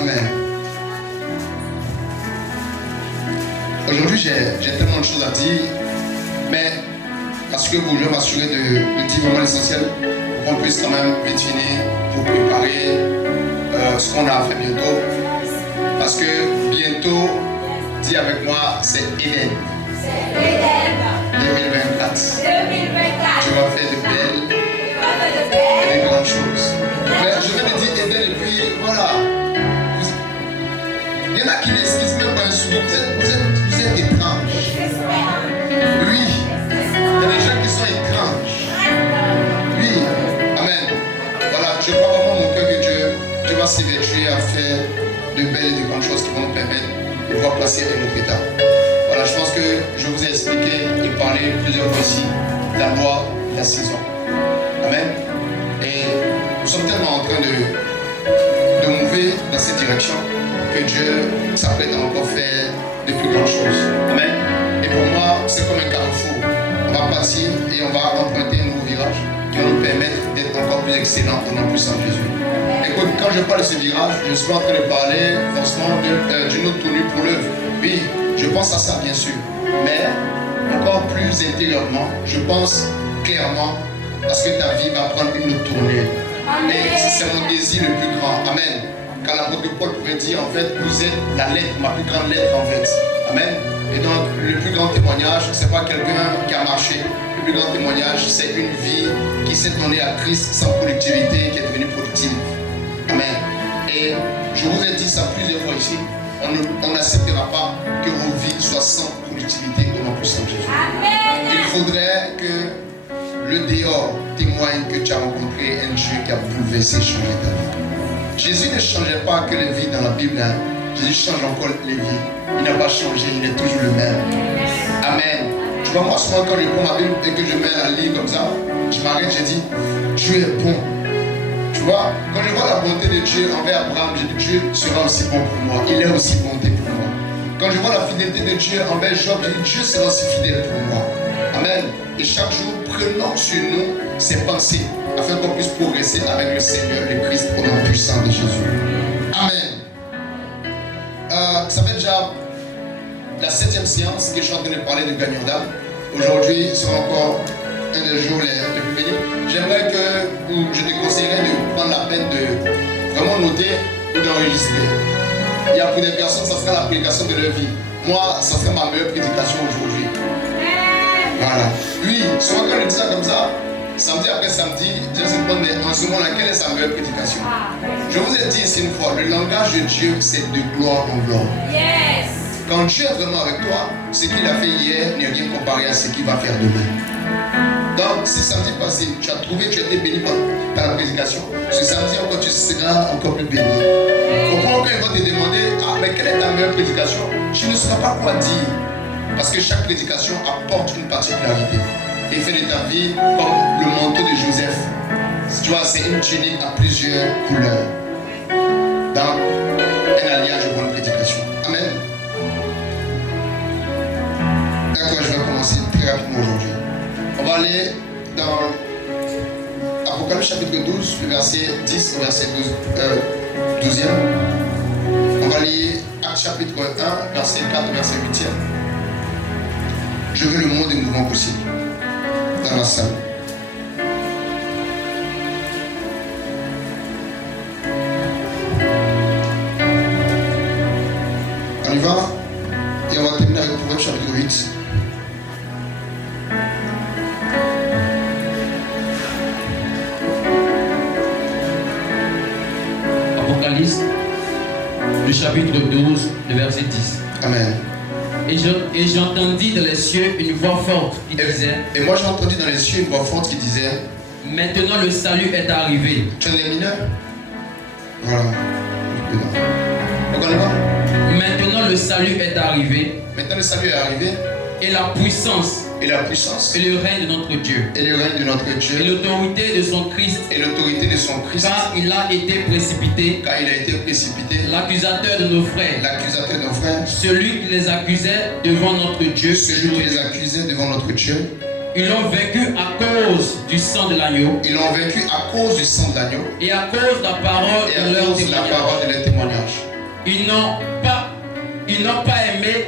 Amen. Aujourd'hui, j'ai tellement de choses à dire, mais parce que vous voulez m'assurer de dire vraiment l'essentiel, pour qu'on puisse quand même vite finir pour préparer ce qu'on a à faire bientôt. Parce que bientôt, dis avec moi, c'est Eden. C'est Eden. 2024. 2024. Tu vas faire de belles et de grandes choses. Mais je vais te dire Eden et puis voilà. Il y en a qui n'existent même pas un sourire. Vous êtes étranges. Oui. Il y a des gens qui sont étranges. Oui. Amen. Voilà, je crois vraiment mon cœur que Dieu va s'évertuer à faire de belles et de grandes choses qui vont nous permettre de pouvoir passer à notre état. Voilà, je pense que je vous ai expliqué et parlé plusieurs fois ici de la loi de la saison. Amen. Et nous sommes tellement en train de mouver dans cette direction que Dieu s'apprête à encore faire de plus grandes choses. Amen. Et pour moi, c'est comme un carrefour. On va partir et on va emprunter un nouveau virage qui va nous permettre d'être encore plus excellents au nom puissant de Jésus. Écoute, quand je parle de ce virage, je suis en train de parler forcément d'une autre tournure pour l'œuvre. Oui, je pense à ça bien sûr, mais encore plus intérieurement, je pense clairement parce que ta vie va prendre une autre tournure. Et c'est mon désir le plus grand. Amen. Quand l'apôtre Paul pouvait dire, en fait, vous êtes la lettre, ma plus grande lettre en fait. Amen. Et donc, le plus grand témoignage, c'est pas quelqu'un qui a marché. Le plus grand témoignage, c'est une vie qui s'est donnée à Christ sans productivité, qui est devenue productive. Amen. Et je vous ai dit ça plusieurs fois ici. On n'acceptera pas que vos vies soient sans productivité au nom puissant de Jésus. Amen. Il faudrait que le dehors témoigne que tu as rencontré un Dieu qui a bouleversé, changé ta vie. Jésus ne changeait pas que les vies dans la Bible. Hein. Jésus change encore les vies. Il n'a pas changé, il est toujours le même. Amen. Tu vois, moi, souvent quand je prends ma Bible et que je mets la ligne comme ça, je m'arrête, je dis, Dieu est bon. Tu vois, quand je vois la bonté de Dieu envers Abraham, je dis, Dieu sera aussi bon pour moi. Il est aussi bonté pour moi. Quand je vois la fidélité de Dieu envers Job, je dis, Dieu sera aussi fidèle pour moi. Amen. Et chaque jour, prenons sur nous ces pensées afin qu'on puisse progresser avec le Seigneur, le Christ, au nom puissant de Jésus. Amen. Ça fait déjà la 7e séance que je suis en train de parler de gagnant d'âme. Aujourd'hui sera encore un des jours les plus bénis. J'aimerais que, ou je te conseillerais de prendre la peine de vraiment noter ou d'enregistrer. Il y a pour des personnes, ça sera la prédication de leur vie. Moi, ça sera ma meilleure prédication aujourd'hui. Voilà. Oui, souvent quand je dis ça comme ça, samedi après samedi, je se demande, mais en ce moment-là, quelle est sa meilleure prédication? Je vous ai dit ici une fois, le langage de Dieu, c'est de gloire en gloire. Yes. Quand Dieu est vraiment avec toi, ce qu'il a fait hier n'est rien comparé à ce qu'il va faire demain. Donc, si samedi passé, tu as trouvé, tu as été béni par la prédication, ce samedi encore, tu seras encore plus béni. Comprends quand ils vont te demander, ah, mais quelle est ta meilleure prédication? Tu ne sauras pas quoi dire. Parce que chaque prédication apporte une particularité. Et fait de ta vie comme le manteau de Joseph. Tu vois, c'est une tunique à plusieurs couleurs. Dans un alliage de bonne prédication. Amen. D'accord, je vais commencer très rapidement aujourd'hui. On va aller dans Apocalypse chapitre 12, le verset 10 au verset 12e. On va lire Actes chapitre 1, verset 4 au verset 8e. Je veux le moins de mouvements possible dans la salle. On y va et on va terminer avec Proverbe chapitre 8. Apocalypse, le chapitre 12, le verset 10. Amen. Et j'entendis dans les cieux une voix forte qui disait. Et moi j'ai entendu dans les cieux une voix forte qui disait. Maintenant le salut est arrivé. Tu es les mineurs? Voilà. Donc on y va. Maintenant le salut est arrivé. Maintenant le salut est arrivé. Et la puissance. Et la puissance. Et le règne de notre Dieu. Et le règne de notre Dieu. Et l'autorité de son Christ. Et l'autorité de son Christ. Car il a été précipité. Car il a été précipité. L'accusateur de nos frères. L'accusateur de nos frères. Celui qui les accusait devant notre Dieu. Celui qui les accusait devant notre Dieu. Ils l'ont vaincu à cause du sang de l'agneau. Ils l'ont vaincu à cause du sang de l'agneau. Et à cause de la parole de leur témoignage. Ils n'ont pas aimé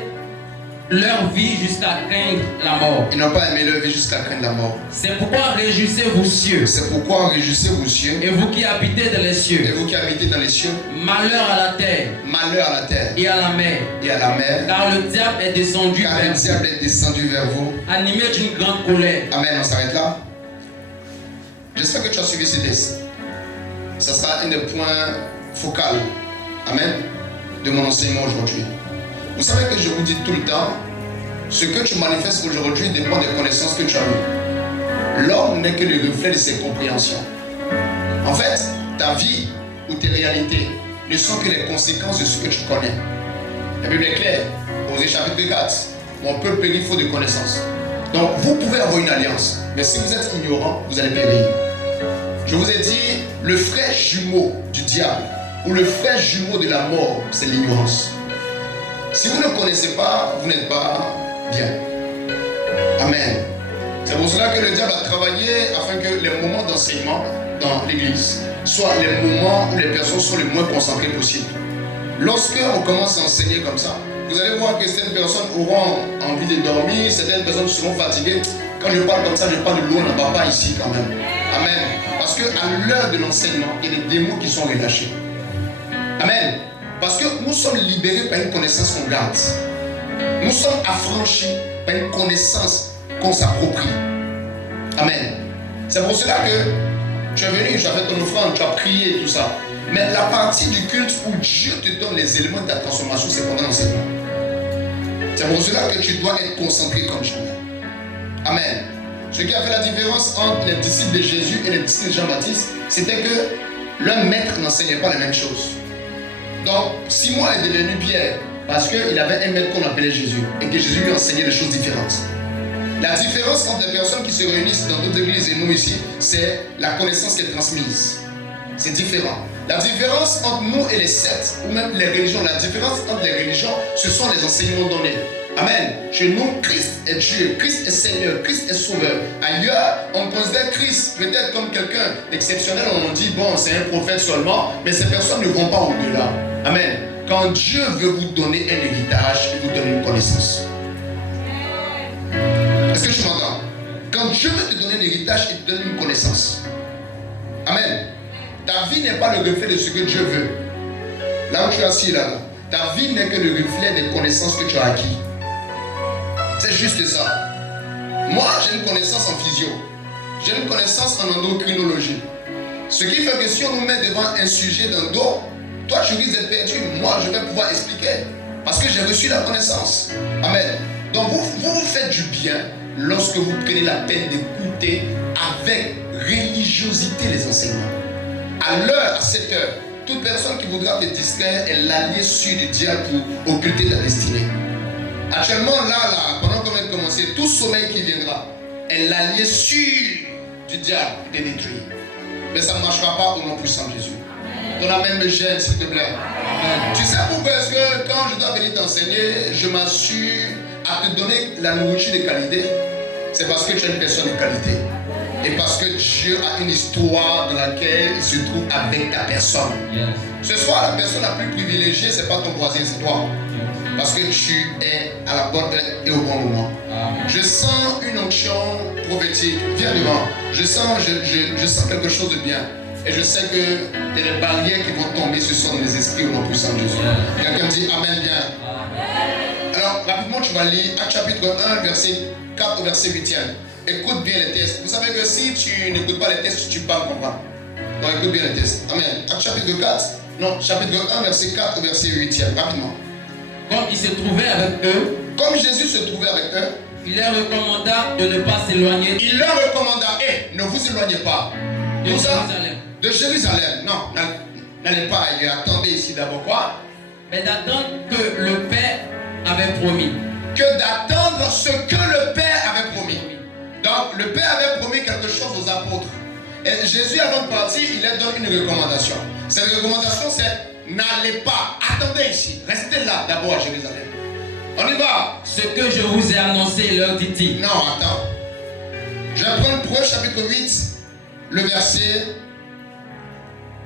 leur vie jusqu'à craindre la mort. Ils n'ont pas aimé leur vie jusqu'à craindre la mort. C'est pourquoi réjouissez-vous cieux. C'est pourquoi réjouissez-vous cieux. Et vous qui habitez dans les cieux. Et vous qui habitez dans les cieux. Malheur à la terre. Malheur à la terre. Et à la mer. Et à la mer. Car le diable est descendu Car vers le vous. diable est descendu vers vous. Animé d'une grande colère. Amen, on s'arrête là. J'espère que tu as suivi ces textes. Ça sera un des points focaux. Amen. De mon enseignement aujourd'hui. Vous savez que je vous dis tout le temps, ce que tu manifestes aujourd'hui dépend des connaissances que tu as eues. L'homme n'est que le reflet de ses compréhensions. En fait, ta vie ou tes réalités ne sont que les conséquences de ce que tu connais. La Bible est claire. Osée chapitre 4. Mon peuple périt faute de connaissances. Donc, vous pouvez avoir une alliance, mais si vous êtes ignorant, vous allez périr. Je vous ai dit, le frère jumeau du diable ou le frère jumeau de la mort, c'est l'ignorance. Si vous ne connaissez pas, vous n'êtes pas bien. Amen. C'est pour cela que le diable a travaillé afin que les moments d'enseignement dans l'église soient les moments où les personnes sont les moins concentrées possible. Lorsque on commence à enseigner comme ça, vous allez voir que certaines personnes auront envie de dormir, certaines personnes seront fatiguées. Quand je parle comme ça, je parle de l'eau, on n'en va pas ici quand même. Amen. Parce qu'à l'heure de l'enseignement, il y a des démons qui sont relâchés. Amen. Parce que nous sommes libérés par une connaissance qu'on garde. Nous sommes affranchis par une connaissance qu'on s'approprie. Amen. C'est pour cela que tu es venu, tu as fait ton offrande, tu as prié et tout ça. Mais la partie du culte où Dieu te donne les éléments de ta transformation, c'est pendant l'enseignement. C'est pour cela que tu dois être concentré comme jamais. Amen. Ce qui a fait la différence entre les disciples de Jésus et les disciples de Jean-Baptiste, c'était que leur maître n'enseignait pas les mêmes choses. Donc, Simon est devenu Pierre parce qu'il avait un maître qu'on appelait Jésus et que Jésus lui enseignait des choses différentes. La différence entre les personnes qui se réunissent dans d'autres églises et nous ici, c'est la connaissance qui est transmise. C'est différent. La différence entre nous et les sectes, ou même les religions, la différence entre les religions, ce sont les enseignements donnés. Amen. Chez nous, Christ est Dieu, Christ est Seigneur, Christ est Sauveur. Ailleurs, on considère Christ peut-être comme quelqu'un d'exceptionnel. On dit, bon, c'est un prophète seulement, mais ces personnes ne vont pas au-delà. Amen. Quand Dieu veut vous donner un héritage, il vous donne une connaissance. Est-ce que tu m'entends? Quand Dieu veut te donner un héritage, il te donne une connaissance. Amen. Ta vie n'est pas le reflet de ce que Dieu veut. Là où tu es assis là, ta vie n'est que le reflet des connaissances que tu as acquis. C'est juste ça. Moi, j'ai une connaissance en physio. J'ai une connaissance en endocrinologie. Ce qui fait que si on nous met devant un sujet d'endo, toi tu risques d'être perdu. Moi, je vais pouvoir expliquer. Parce que j'ai reçu la connaissance. Amen. Donc vous faites du bien lorsque vous prenez la peine d'écouter avec religiosité les enseignements. À l'heure, à cette heure, toute personne qui voudra te distraire est l'allié sûr du diable pour occulter ta destinée. Actuellement, là, pendant qu'on vient de commencer, tout sommeil qui viendra est l'allié sûr du diable pour te détruire. Mais ça ne marchera pas au nom puissant de Jésus. Ton amen me gêne, s'il te plaît. Amen. Tu sais pourquoi est-ce que quand je dois venir t'enseigner, je m'assure à te donner la nourriture de qualité? C'est parce que tu es une personne de qualité. Et parce que Dieu a une histoire dans laquelle il se trouve avec ta personne. Yes. Ce soir, la personne la plus privilégiée, ce n'est pas ton voisin, c'est toi. Yes. Parce que tu es à la bonne heure et au bon moment. Amen. Je sens une onction prophétique. Viens devant. Je sens quelque chose de bien. Et je sais que il y a des barrières qui vont tomber ce soir dans les esprits au nom puissant de Jésus. Yes. Quelqu'un dit Amen bien. Amen. Alors, rapidement, tu vas lire Actes chapitre 1, verset 4 au verset 8e. Écoute bien les tests. Vous savez que si tu n'écoutes pas les tests, tu ne peux pas comprendre. Donc écoute bien les tests. Amen. Chapitre 4, non, chapitre 1, verset 4 au verset 8e. Rapidement. Comme il se trouvait avec eux, comme Jésus se trouvait avec eux, il leur recommanda de ne pas s'éloigner. Il leur recommanda, ne vous éloignez pas. De Jérusalem. De Jérusalem. Non, n'allez pas ailleurs. Attendez ici d'abord quoi? Mais d'attendre que le Père avait promis. Que d'attendre ce que le Père avait promis. Donc, le Père avait promis quelque chose aux apôtres. Et Jésus, avant de partir, il leur donne une recommandation. Cette recommandation, c'est n'allez pas, attendez ici, restez là d'abord à Jérusalem. On y va. Ce que je vous ai annoncé, leur dit-il. Non, attends. Je vais prendre pour eux, chapitre 8, le verset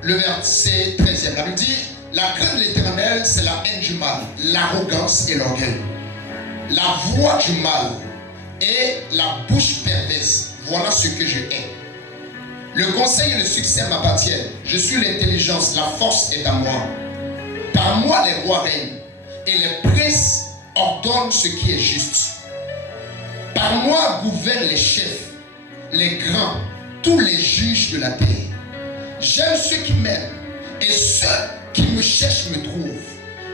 13e. La Bible dit, La crainte de l'Éternel, c'est la haine du mal, l'arrogance et l'orgueil. La voix du mal et la bouche perverse, voilà ce que je hais. Le conseil et le succès m'appartiennent. Je suis l'intelligence, la force est à moi. Par moi les rois règnent et les princes ordonnent ce qui est juste. Par moi gouvernent les chefs, les grands, tous les juges de la terre. J'aime ceux qui m'aiment et ceux qui me cherchent me trouvent.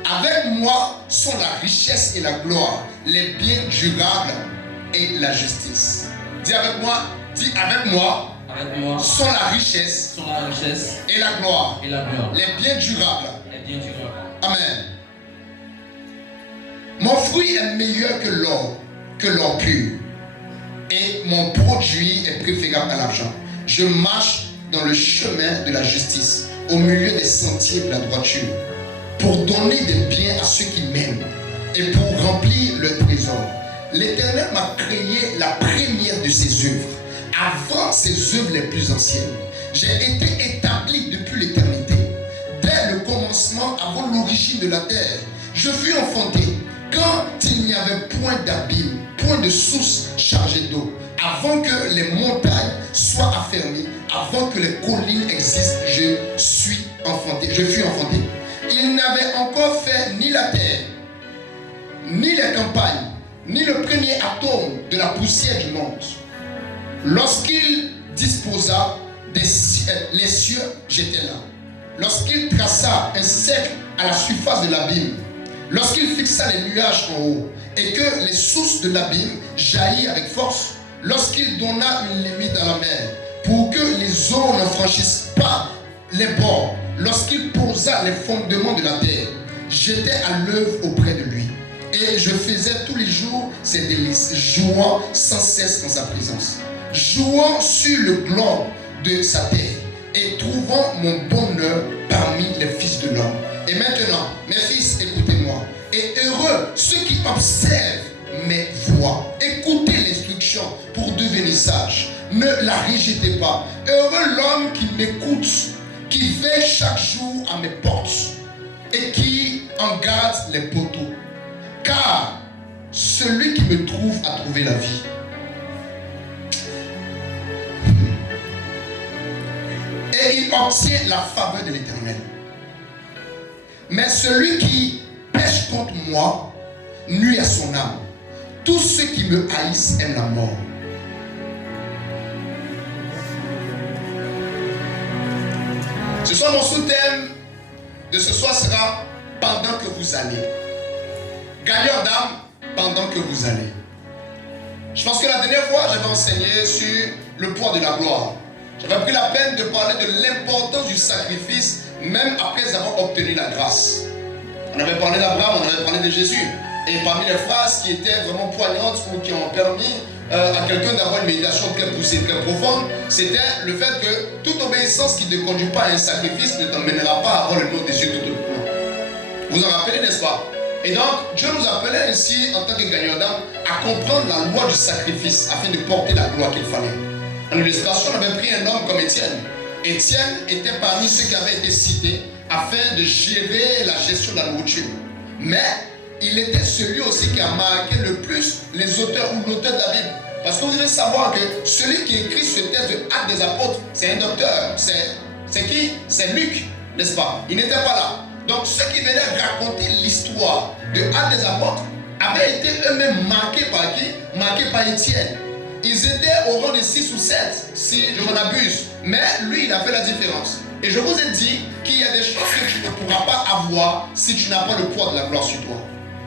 Avec moi sont la richesse et la gloire, les biens durables et la justice. Dis avec moi, avec moi sont la richesse et la gloire, les biens durables. Amen. Mon fruit est meilleur que l'or pur, et mon produit est préférable à l'argent. Je marche dans le chemin de la justice, au milieu des sentiers de la droiture, pour donner des biens à ceux qui m'aiment et pour remplir le trésor. L'Éternel m'a créé la première de ses œuvres, avant ses œuvres les plus anciennes. J'ai été établi depuis l'éternité, dès le commencement, avant l'origine de la terre. Je fus enfanté quand il n'y avait point d'abîme, point de source chargée d'eau, avant que les montagnes soient affermies, avant que les collines existent, je fus enfanté. Il n'avait encore fait ni la terre, ni les campagnes, ni le premier atome de la poussière du monde. Lorsqu'il disposa les cieux, j'étais là. Lorsqu'il traça un cercle à la surface de l'abîme, lorsqu'il fixa les nuages en haut et que les sources de l'abîme jaillirent avec force, lorsqu'il donna une limite à la mer pour que les eaux ne franchissent pas les bords, lorsqu'il posa les fondements de la terre, j'étais à l'œuvre auprès de lui. Et je faisais tous les jours ses délices, jouant sans cesse dans sa présence, jouant sur le globe de sa terre et trouvant mon bonheur parmi les fils de l'homme. Et maintenant, mes fils, écoutez-moi. Et heureux ceux qui observent mes voies. Écoutez l'instruction pour devenir sage. Ne la rejetez pas. Heureux l'homme qui m'écoute, qui veille chaque jour à mes portes et qui en garde les poteaux. Car celui qui me trouve a trouvé la vie. Et il obtient la faveur de l'Éternel. Mais celui qui pêche contre moi nuit à son âme. Tous ceux qui me haïssent aiment la mort. Ce soir, mon sous-thème de ce soir sera pendant que vous allez. Gagneur d'âme, pendant que vous allez. Je pense que la dernière fois, j'avais enseigné sur le poids de la gloire. J'avais pris la peine de parler de l'importance du sacrifice, même après avoir obtenu la grâce. On avait parlé d'Abraham, on avait parlé de Jésus. Et parmi les phrases qui étaient vraiment poignantes ou qui ont permis à quelqu'un d'avoir une méditation très poussée, très profonde, c'était le fait que toute obéissance qui ne conduit pas à un sacrifice ne t'emmènera pas à avoir le nom des yeux tout au long. Vous en rappelez, n'est-ce pas? Et donc, Dieu nous appelait ainsi, en tant que gagnants d'âme, à comprendre la loi du sacrifice afin de porter la gloire qu'il fallait. En illustration, on avait pris un homme comme Étienne. Étienne était parmi ceux qui avaient été cités afin de gérer la gestion de la nourriture. Mais il était celui aussi qui a marqué le plus les auteurs ou l'auteur de la Bible. Parce que vous devez savoir que celui qui écrit ce texte de Actes des Apôtres, c'est un docteur. C'est qui? C'est Luc, n'est-ce pas? Il n'était pas là. Donc ceux qui venaient raconter l'histoire de Actes des Apôtres avaient été eux-mêmes marqués par qui? Marqués par Étienne. Ils étaient au rang de 6 ou 7, si je m'en abuse. Mais lui, il a fait la différence. Et je vous ai dit qu'il y a des choses que tu ne pourras pas avoir si tu n'as pas le poids de la gloire sur toi.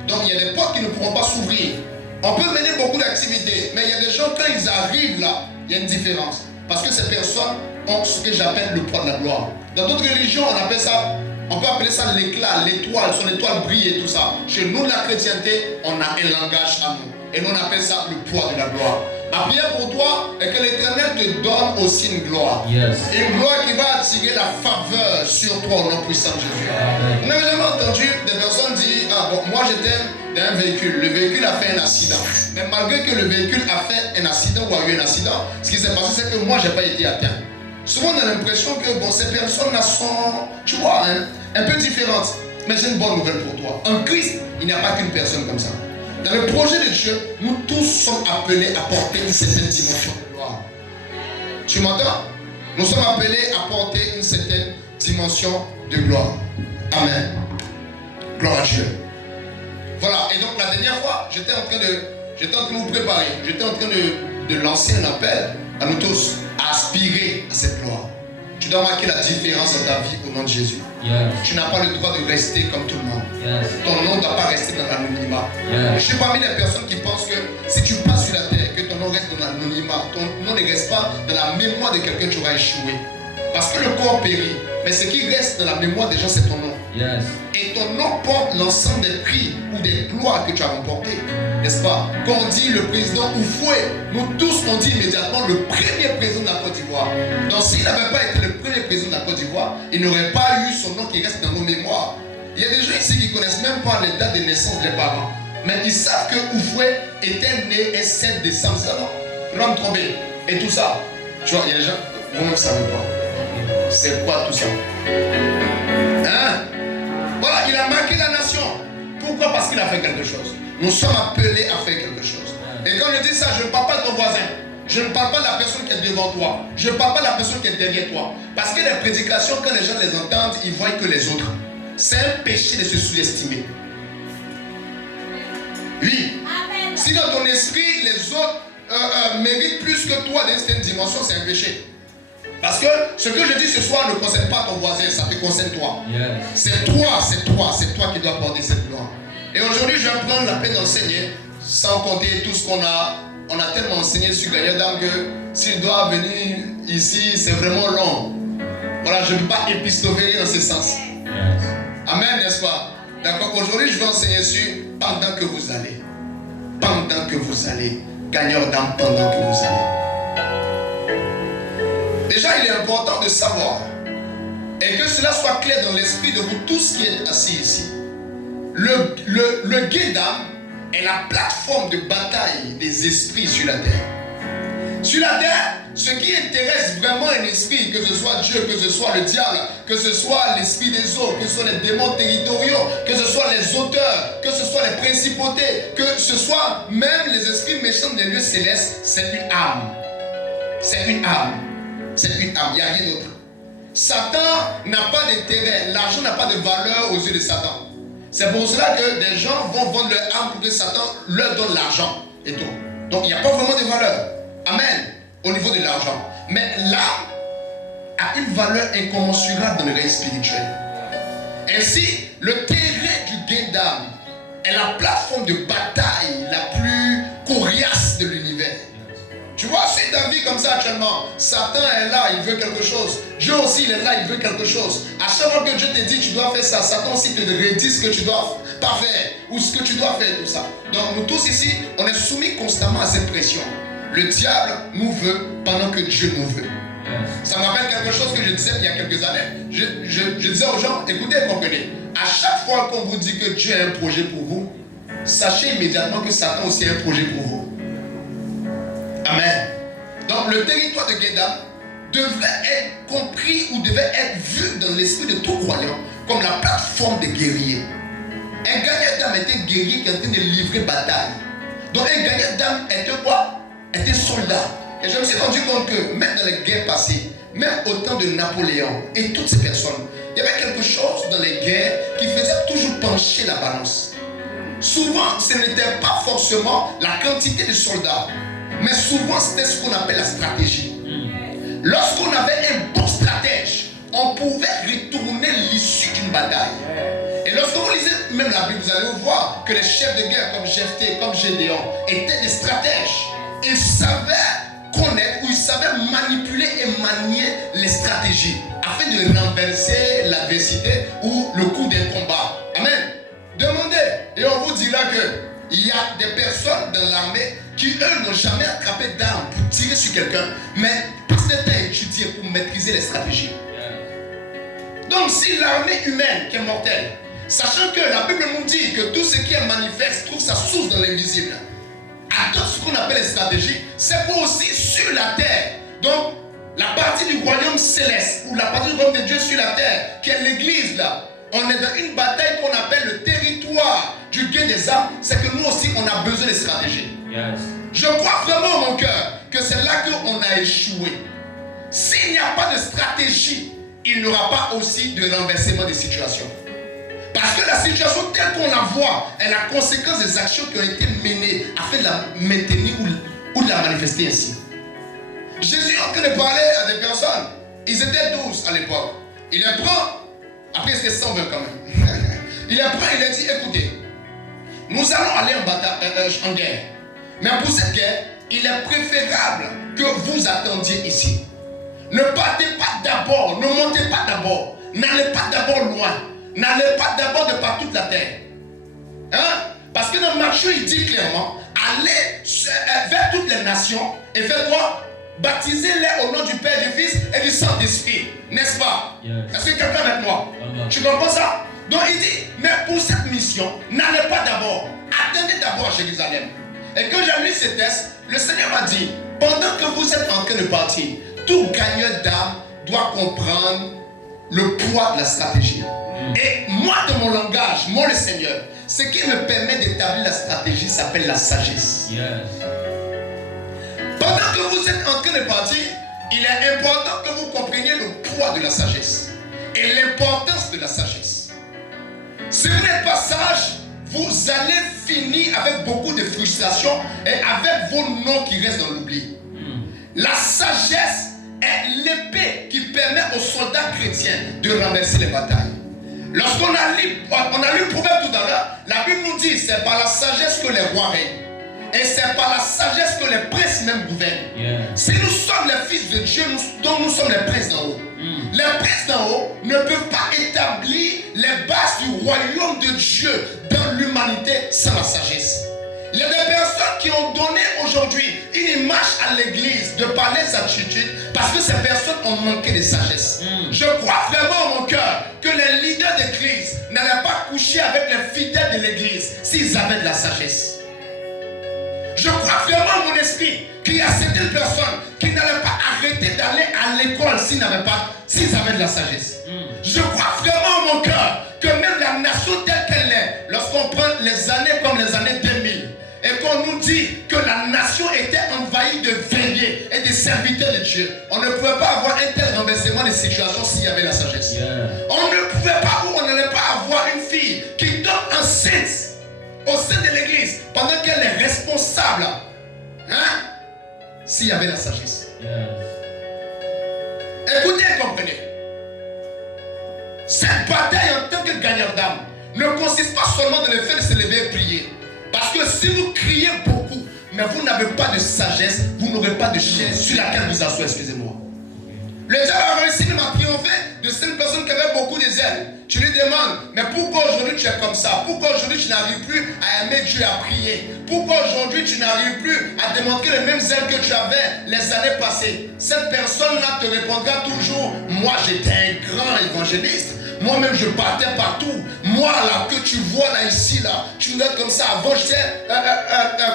Donc il y a des portes qui ne pourront pas s'ouvrir. On peut mener beaucoup d'activités, mais il y a des gens, quand ils arrivent là, il y a une différence. Parce que ces personnes ont ce que j'appelle le poids de la gloire. Dans d'autres religions, on peut appeler ça l'éclat, l'étoile, son étoile brille et tout ça. Chez nous, la chrétienté, on a un langage à nous. Et nous, on appelle ça le poids de la gloire. Ma prière pour toi est que l'Éternel te donne aussi une gloire. Yes. Une gloire qui va attirer la faveur sur toi au nom puissant de Jésus. Vous n'avez jamais entendu des personnes dire: ah bon, moi j'étais dans un véhicule, le véhicule a fait un accident. Mais malgré que le véhicule a fait un accident ou a eu un accident, ce qui s'est passé, c'est que moi j'ai pas été atteint. Souvent on a l'impression que bon, ces personnes-là sont, tu vois, hein, un peu différentes. Mais j'ai une bonne nouvelle pour toi. En Christ, il n'y a pas qu'une personne comme ça. Dans le projet de Dieu, nous tous sommes appelés à porter une certaine dimension de gloire. Tu m'entends? Nous sommes appelés à porter une certaine dimension de gloire. Amen. Gloire à Dieu. Voilà, et donc la dernière fois, j'étais en train de vous préparer. J'étais en train de lancer un appel à nous tous à aspirer à cette gloire. Tu dois marquer la différence dans ta vie au nom de Jésus. Yes. Tu n'as pas le droit de rester comme tout le monde. Yes. Ton nom ne doit pas rester dans l'anonymat. Yes. Je suis parmi les personnes qui pensent que si tu passes sur la terre, que ton nom reste dans l'anonymat, ton nom ne reste pas dans la mémoire de quelqu'un qui aura échoué. Parce que le corps périt, mais ce qui reste dans la mémoire des gens, c'est ton nom. Yes. Et ton nom porte l'ensemble des prix ou des gloires que tu as remportées. N'est-ce pas? Quand on dit le président Oufoué, nous tous on dit immédiatement le premier président de la Côte d'Ivoire. Donc s'il n'avait pas été le premier président de la Côte d'Ivoire, il n'aurait pas eu son nom qui reste dans nos mémoires. Il y a des gens ici qui ne connaissent même pas les dates de naissance des parents. Mais ils savent que Oufoué était né le 7 décembre. Ça non? L'homme tombé. Et tout ça. Tu vois, il y a des gens, vous ne savez pas. C'est quoi tout ça? Hein? Voilà, il a marqué la nation. Pourquoi? Parce qu'il a fait quelque chose. Nous sommes appelés à faire quelque chose. Et quand je dis ça, je ne parle pas de ton voisin. Je ne parle pas de la personne qui est devant toi. Je ne parle pas de la personne qui est derrière toi. Parce que les prédications, quand les gens les entendent, ils voient que les autres. C'est un péché de se sous-estimer. Oui. Amen. Si dans ton esprit, les autres méritent plus que toi dans cette dimension, c'est un péché. Parce que ce que je dis ce soir ne concerne pas ton voisin, ça te concerne toi. Yes. C'est toi qui dois porter cette gloire. Et aujourd'hui, je vais prendre la peine d'enseigner, sans compter tout ce qu'on a. On a tellement enseigné sur Gagneur d'âme que s'il doit venir ici, c'est vraiment long. Voilà, je ne peux pas épistoférer dans ce sens. Yes. Amen, n'est-ce pas? D'accord, aujourd'hui, je vais enseigner sur pendant que vous allez. Pendant que vous allez. Gagneur d'âme pendant que vous allez. Déjà, il est important de savoir et que cela soit clair dans l'esprit de vous tous qui êtes assis ici. Le guet d'âme est la plateforme de bataille des esprits sur la terre. Sur la terre, ce qui intéresse vraiment un esprit, que ce soit Dieu, que ce soit le diable, que ce soit l'esprit des eaux, que ce soit les démons territoriaux, que ce soit les auteurs, que ce soit les principautés, que ce soit même les esprits méchants des lieux célestes, c'est une âme. C'est une âme. C'est une âme, il n'y a rien d'autre. Satan n'a pas d'intérêt, l'argent n'a pas de valeur aux yeux de Satan. C'est pour cela que des gens vont vendre leur âme pour que Satan leur donne l'argent et tout. Donc il n'y a pas vraiment de valeur. Amen. Au niveau de l'argent. Mais l'âme a une valeur incommensurable dans le règne spirituel. Ainsi, le terrain du gain d'âme est la plateforme de bataille la plus coriace de l'univers. Tu vois, c'est ta vie comme ça actuellement. Satan est là, il veut quelque chose. Dieu aussi, il est là, il veut quelque chose. À chaque fois que Dieu te dit tu dois faire ça, Satan aussi te redit ce que tu dois pas faire ou ce que tu dois faire, tout ça. Donc nous tous ici, on est soumis constamment à cette pression. Le diable nous veut pendant que Dieu nous veut. Ça me rappelle quelque chose que je disais il y a quelques années. Je disais aux gens, écoutez et comprenez. À chaque fois qu'on vous dit que Dieu a un projet pour vous, sachez immédiatement que Satan aussi a un projet pour vous. Amen. Donc le territoire de Guédam devrait être compris ou devait être vu dans l'esprit de tout croyant comme la plateforme des guerriers. Un gagnant d'âme était un guerrier qui est en train de livrer bataille. Donc un gagnant d'âme était quoi? Était soldat. Et je me suis rendu compte que même dans les guerres passées, même au temps de Napoléon et toutes ces personnes, il y avait quelque chose dans les guerres qui faisait toujours pencher la balance. Souvent, ce n'était pas forcément la quantité de soldats, mais souvent c'était ce qu'on appelle la stratégie. Lorsqu'on avait un bon stratège, on pouvait retourner l'issue d'une bataille. Et lorsque vous lisez même la Bible, vous allez voir que les chefs de guerre comme Jephthé, comme Gédéon, étaient des stratèges. Ils savaient connaître ou ils savaient manipuler et manier les stratégies afin de renverser l'adversité ou le coup d'un combat. Amen. Demandez et on vous dira que il y a des personnes dans l'armée qui eux n'ont jamais attrapé d'armes pour tirer sur quelqu'un, mais passent le temps à étudier pour maîtriser les stratégies. Donc si l'armée humaine qui est mortelle, sachant que la Bible nous dit que tout ce qui est manifeste trouve sa source dans l'invisible, à tout ce qu'on appelle les stratégies, c'est pour aussi sur la terre. Donc la partie du royaume céleste, ou la partie du royaume de Dieu sur la terre, qui est l'église là, on est dans une bataille qu'on appelle le territoire du gain des âmes, c'est que nous aussi on a besoin de stratégies. Yes. Je crois vraiment en mon cœur que c'est là qu'on a échoué. S'il n'y a pas de stratégie, il n'y aura pas aussi de renversement des situations. Parce que la situation telle qu'on la voit est la conséquence des actions qui ont été menées afin de la maintenir ou de la manifester ainsi. Jésus est en train de parler à des personnes. Ils étaient 12 à l'époque. Il les prend, après c'était 120 quand même. Il les prend, il les dit, écoutez, nous allons aller en guerre. Mais pour cette guerre, il est préférable que vous attendiez ici. Ne partez pas d'abord, ne montez pas d'abord, n'allez pas d'abord loin, n'allez pas d'abord de par toute la terre. Hein? Parce que dans Matthieu, il dit clairement, allez vers toutes les nations et faites quoi? Baptisez-les au nom du Père, du Fils et du Saint-Esprit. N'est-ce pas? Yes. Est-ce que quelqu'un est avec moi? Tu comprends ça? Donc il dit, mais pour cette mission, n'allez pas d'abord. Attendez d'abord à Jérusalem. Et quand j'ai lu ce texte, le Seigneur m'a dit, pendant que vous êtes en train de partir, tout gagneur d'âme doit comprendre le poids de la stratégie. Et moi, de mon langage, moi le Seigneur, ce qui me permet d'établir la stratégie s'appelle la sagesse. Yes. Pendant que vous êtes en train de partir, il est important que vous compreniez le poids de la sagesse et l'importance de la sagesse. Si vous n'êtes pas sage, vous allez finir avec beaucoup de frustration et avec vos noms qui restent dans l'oubli. La sagesse est l'épée qui permet aux soldats chrétiens de renverser les batailles. Lorsqu'on a lu le proverbe tout à l'heure, la Bible nous dit c'est par la sagesse que les rois règnent. Et c'est par la sagesse que les princes même gouvernent. Yeah. Si nous sommes les fils de Dieu, donc nous sommes les princes d'en haut. Les princes d'en haut ne peuvent pas établir les bases du royaume de Dieu dans l'humanité sans la sagesse. Il y a des personnes qui ont donné aujourd'hui une image à l'église de par les attitudes parce que ces personnes ont manqué de sagesse. Je crois vraiment en mon cœur que les leaders d'église n'allaient pas coucher avec les fidèles de l'église s'ils avaient de la sagesse. Je crois vraiment en mon esprit qu'il y a certaines personnes qui n'allaient pas arrêter d'aller à l'école s'ils avaient de la sagesse. Je crois vraiment en mon cœur que même la nation telle qu'elle est, lorsqu'on prend les années comme les années 2000, et qu'on nous dit que la nation était envahie de veillers et de serviteurs de Dieu, on ne pouvait pas avoir un tel renversement de situation s'il y avait la sagesse. Yeah. On ne pouvait pas ou on n'allait pas avoir une fille qui tombe enceinte au sein de l'église pendant qu'elle est responsable, hein, s'il y avait la sagesse. Yes. Écoutez et comprenez. Cette bataille en tant que gagneur d'âme ne consiste pas seulement dans le fait de se lever et prier. Parce que si vous criez beaucoup, mais vous n'avez pas de sagesse, vous n'aurez pas de chaise sur laquelle vous asseoir, excusez-moi. Le diable a réussi même à triompher de cette personne qui avait beaucoup de zèle. Tu lui demandes, mais pourquoi aujourd'hui tu es comme ça? Pourquoi aujourd'hui tu n'arrives plus à aimer Dieu, à prier? Pourquoi aujourd'hui tu n'arrives plus à démontrer le même zèle que tu avais les années passées? Cette personne-là te répondra toujours, moi j'étais un grand évangéliste. Moi-même je partais partout. Moi là que tu vois là ici là, tu me donnes comme ça. Avant j'étais,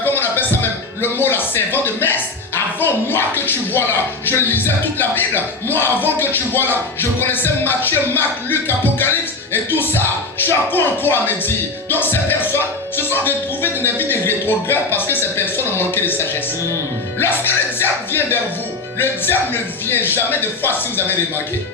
comment on appelle ça même? Le mot là, servant de messe. Avant moi que tu vois là, je lisais toute la Bible. Moi avant que tu vois là, je connaissais Matthieu, Marc, Luc, Apocalypse et tout ça. Je suis encore à me dire. Donc ces personnes se sont retrouvées dans une vie de rétrograde parce que ces personnes ont manqué de sagesse. Lorsque le diable vient vers vous, le diable ne vient jamais de face si vous avez remarqué.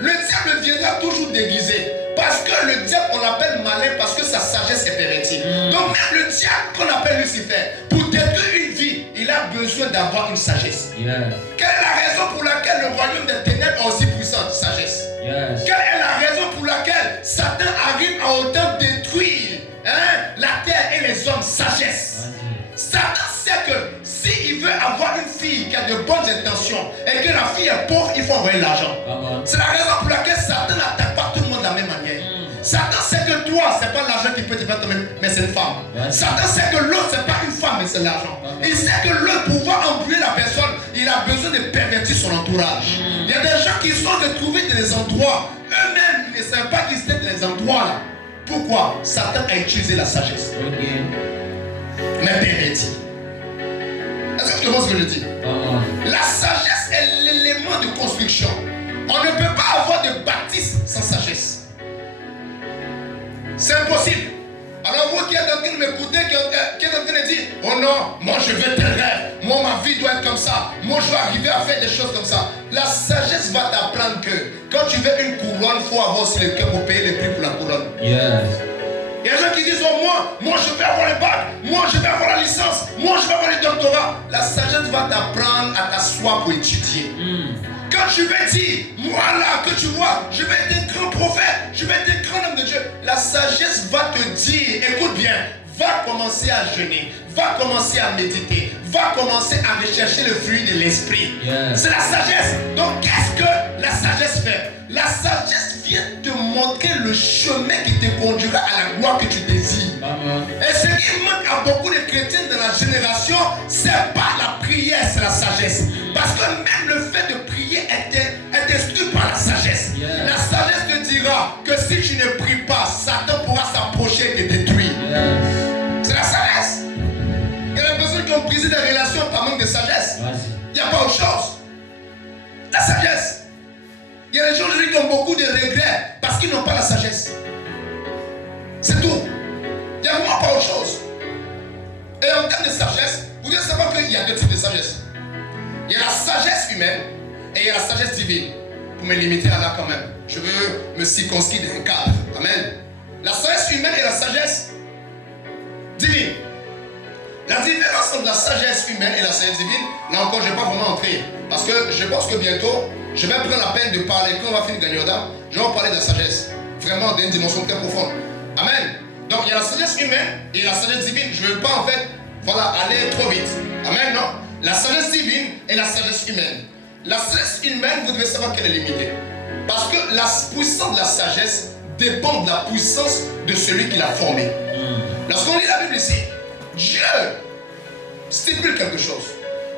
Le diable viendra toujours déguisé. Parce que le diable, on l'appelle malin parce que sa sagesse est pervertie. Donc même le diable qu'on appelle Lucifer, pour détruire une vie, il a besoin d'avoir une sagesse. Quelle est la raison pour laquelle le royaume des ténèbres est aussi puissant? Sagesse. Quelle est la raison pour laquelle Satan arrive à autant détruire la terre et les hommes? Sagesse. Satan sait que s'il veut avoir une fille qui a de bonnes intentions et que la fille est pauvre, il faut envoyer l'argent. C'est la raison pour laquelle Satan n'attaque pas tout le monde de la même manière. Satan sait que toi, c'est pas l'argent qui peut te faire tomber, mais c'est une femme. Satan sait que l'autre, c'est pas une femme, mais c'est l'argent. Il sait que l'autre, pour pouvoir embrouiller la personne, il a besoin de pervertir son entourage. Il y a des gens qui sont retrouvés dans des endroits, eux-mêmes, ils ne savent pas qu'ils étaient dans les endroits là. Pourquoi? Satan a utilisé la sagesse. Mais perverti. Est-ce que tu vois ce que je dis? La sagesse est l'élément de de construction. On ne peut pas avoir de bâtisse sans sagesse. C'est impossible. Alors vous qui êtes en train de m'écouter, qui êtes en train de dire, oh non, moi je veux tel rêve, moi ma vie doit être comme ça, moi je dois arriver à faire des choses comme ça. La sagesse va t'apprendre que quand tu veux une couronne, il faut avoir aussi le cœur pour payer le prix pour la couronne. Yes. Il y a des gens qui disent, oh moi je vais avoir le bac, moi je vais avoir la licence, moi je vais avoir le doctorat. La sagesse va t'apprendre à t'asseoir pour étudier. Quand tu veux dire, moi là, que tu vois, je vais être un grand prophète, je vais être un grand homme de Dieu, la sagesse va te dire, écoute bien, va commencer à jeûner, va commencer à méditer, va commencer à rechercher le fruit de l'esprit. Yes. C'est la sagesse. Donc qu'est-ce que la sagesse fait? La sagesse vient te montrer le chemin qui te conduira à la gloire que tu désires. Et ce qui manque à beaucoup de chrétiens de la génération, c'est pas la prière, c'est la sagesse. Parce que même le fait de prier est instruit par la sagesse. Yeah. La sagesse te dira que si tu ne pries pas, Satan pourra s'approcher et te détruire. Yes. C'est la sagesse. Il y a des personnes qui ont brisé des relations par manque de sagesse. Il n'y a pas autre chose. La sagesse. Il y a des gens aujourd'hui qui ont beaucoup de regrets parce qu'ils n'ont pas la sagesse. C'est tout. Il n'y a vraiment pas autre chose. Et en termes de sagesse, vous devez savoir qu'il y a deux types de sagesse. Il y a la sagesse humaine et il y a la sagesse divine. Pour me limiter à là quand même. Je veux me circonscrire dans un cadre. Amen. La sagesse humaine et la sagesse divine. La différence entre la sagesse humaine et la sagesse divine, là encore je ne vais pas vraiment entrer. Parce que je pense que bientôt, je vais prendre la peine de parler. Quand on va finir Gagnoda, je vais en parler de la sagesse. Vraiment d'une dimension très profonde. Amen. Donc il y a la sagesse humaine et la sagesse divine. Je ne veux pas en fait aller trop vite. Amen, non? La sagesse divine et la sagesse humaine. La sagesse humaine, vous devez savoir qu'elle est limitée. Parce que la puissance de la sagesse dépend de la puissance de celui qui l'a formée. Lorsqu'on lit la Bible ici, Dieu stipule quelque chose.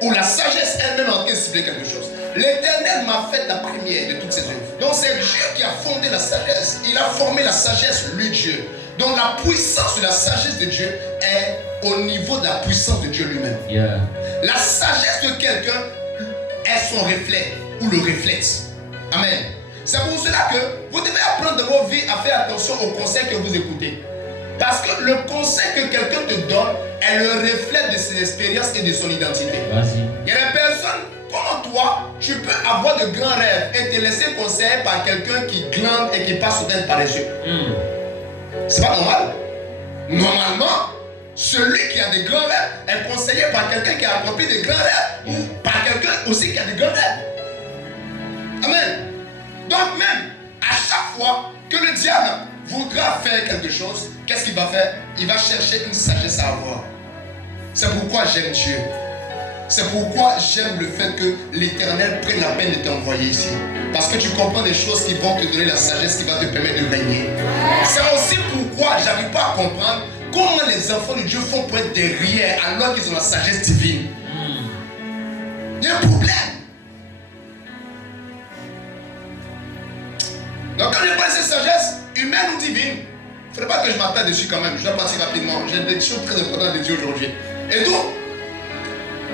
Ou la sagesse elle-même est en train de stipuler quelque chose. L'Éternel m'a fait la première de toutes ses œuvres. Donc c'est Dieu qui a fondé la sagesse. Il a formé la sagesse, lui Dieu. Donc la puissance de la sagesse de Dieu est au niveau de la puissance de Dieu lui-même. Yeah. La sagesse de quelqu'un est son reflet ou le reflète. Amen. C'est pour cela que vous devez apprendre dans vos vies à faire attention aux conseils que vous écoutez. Parce que le conseil que quelqu'un te donne est le reflet de ses expériences et de son identité. Il y a des personnes comme toi, tu peux avoir de grands rêves et te laisser conseiller par quelqu'un qui glande et qui passe au tête paresseux. C'est pas normal. Normalement, celui qui a des grands rêves est conseillé par quelqu'un qui a accompli des grands rêves ou par quelqu'un aussi qui a des grands rêves. Amen. Donc même, à chaque fois que le diable voudra faire quelque chose, qu'est-ce qu'il va faire? Il va chercher une sagesse à avoir. C'est pourquoi j'aime Dieu. C'est pourquoi j'aime le fait que l'Éternel prenne la peine de t'envoyer ici. Parce que tu comprends des choses qui vont te donner la sagesse qui va te permettre de régner. C'est aussi pourquoi je n'arrive pas à comprendre comment les enfants de Dieu font pour être derrière alors qu'ils ont la sagesse divine. Il y a un problème. Donc quand je parle de cette sagesse humaine ou divine, il ne faudrait pas que je m'attarde dessus quand même. Je dois partir rapidement. J'ai des choses très importantes à dire aujourd'hui. Et donc,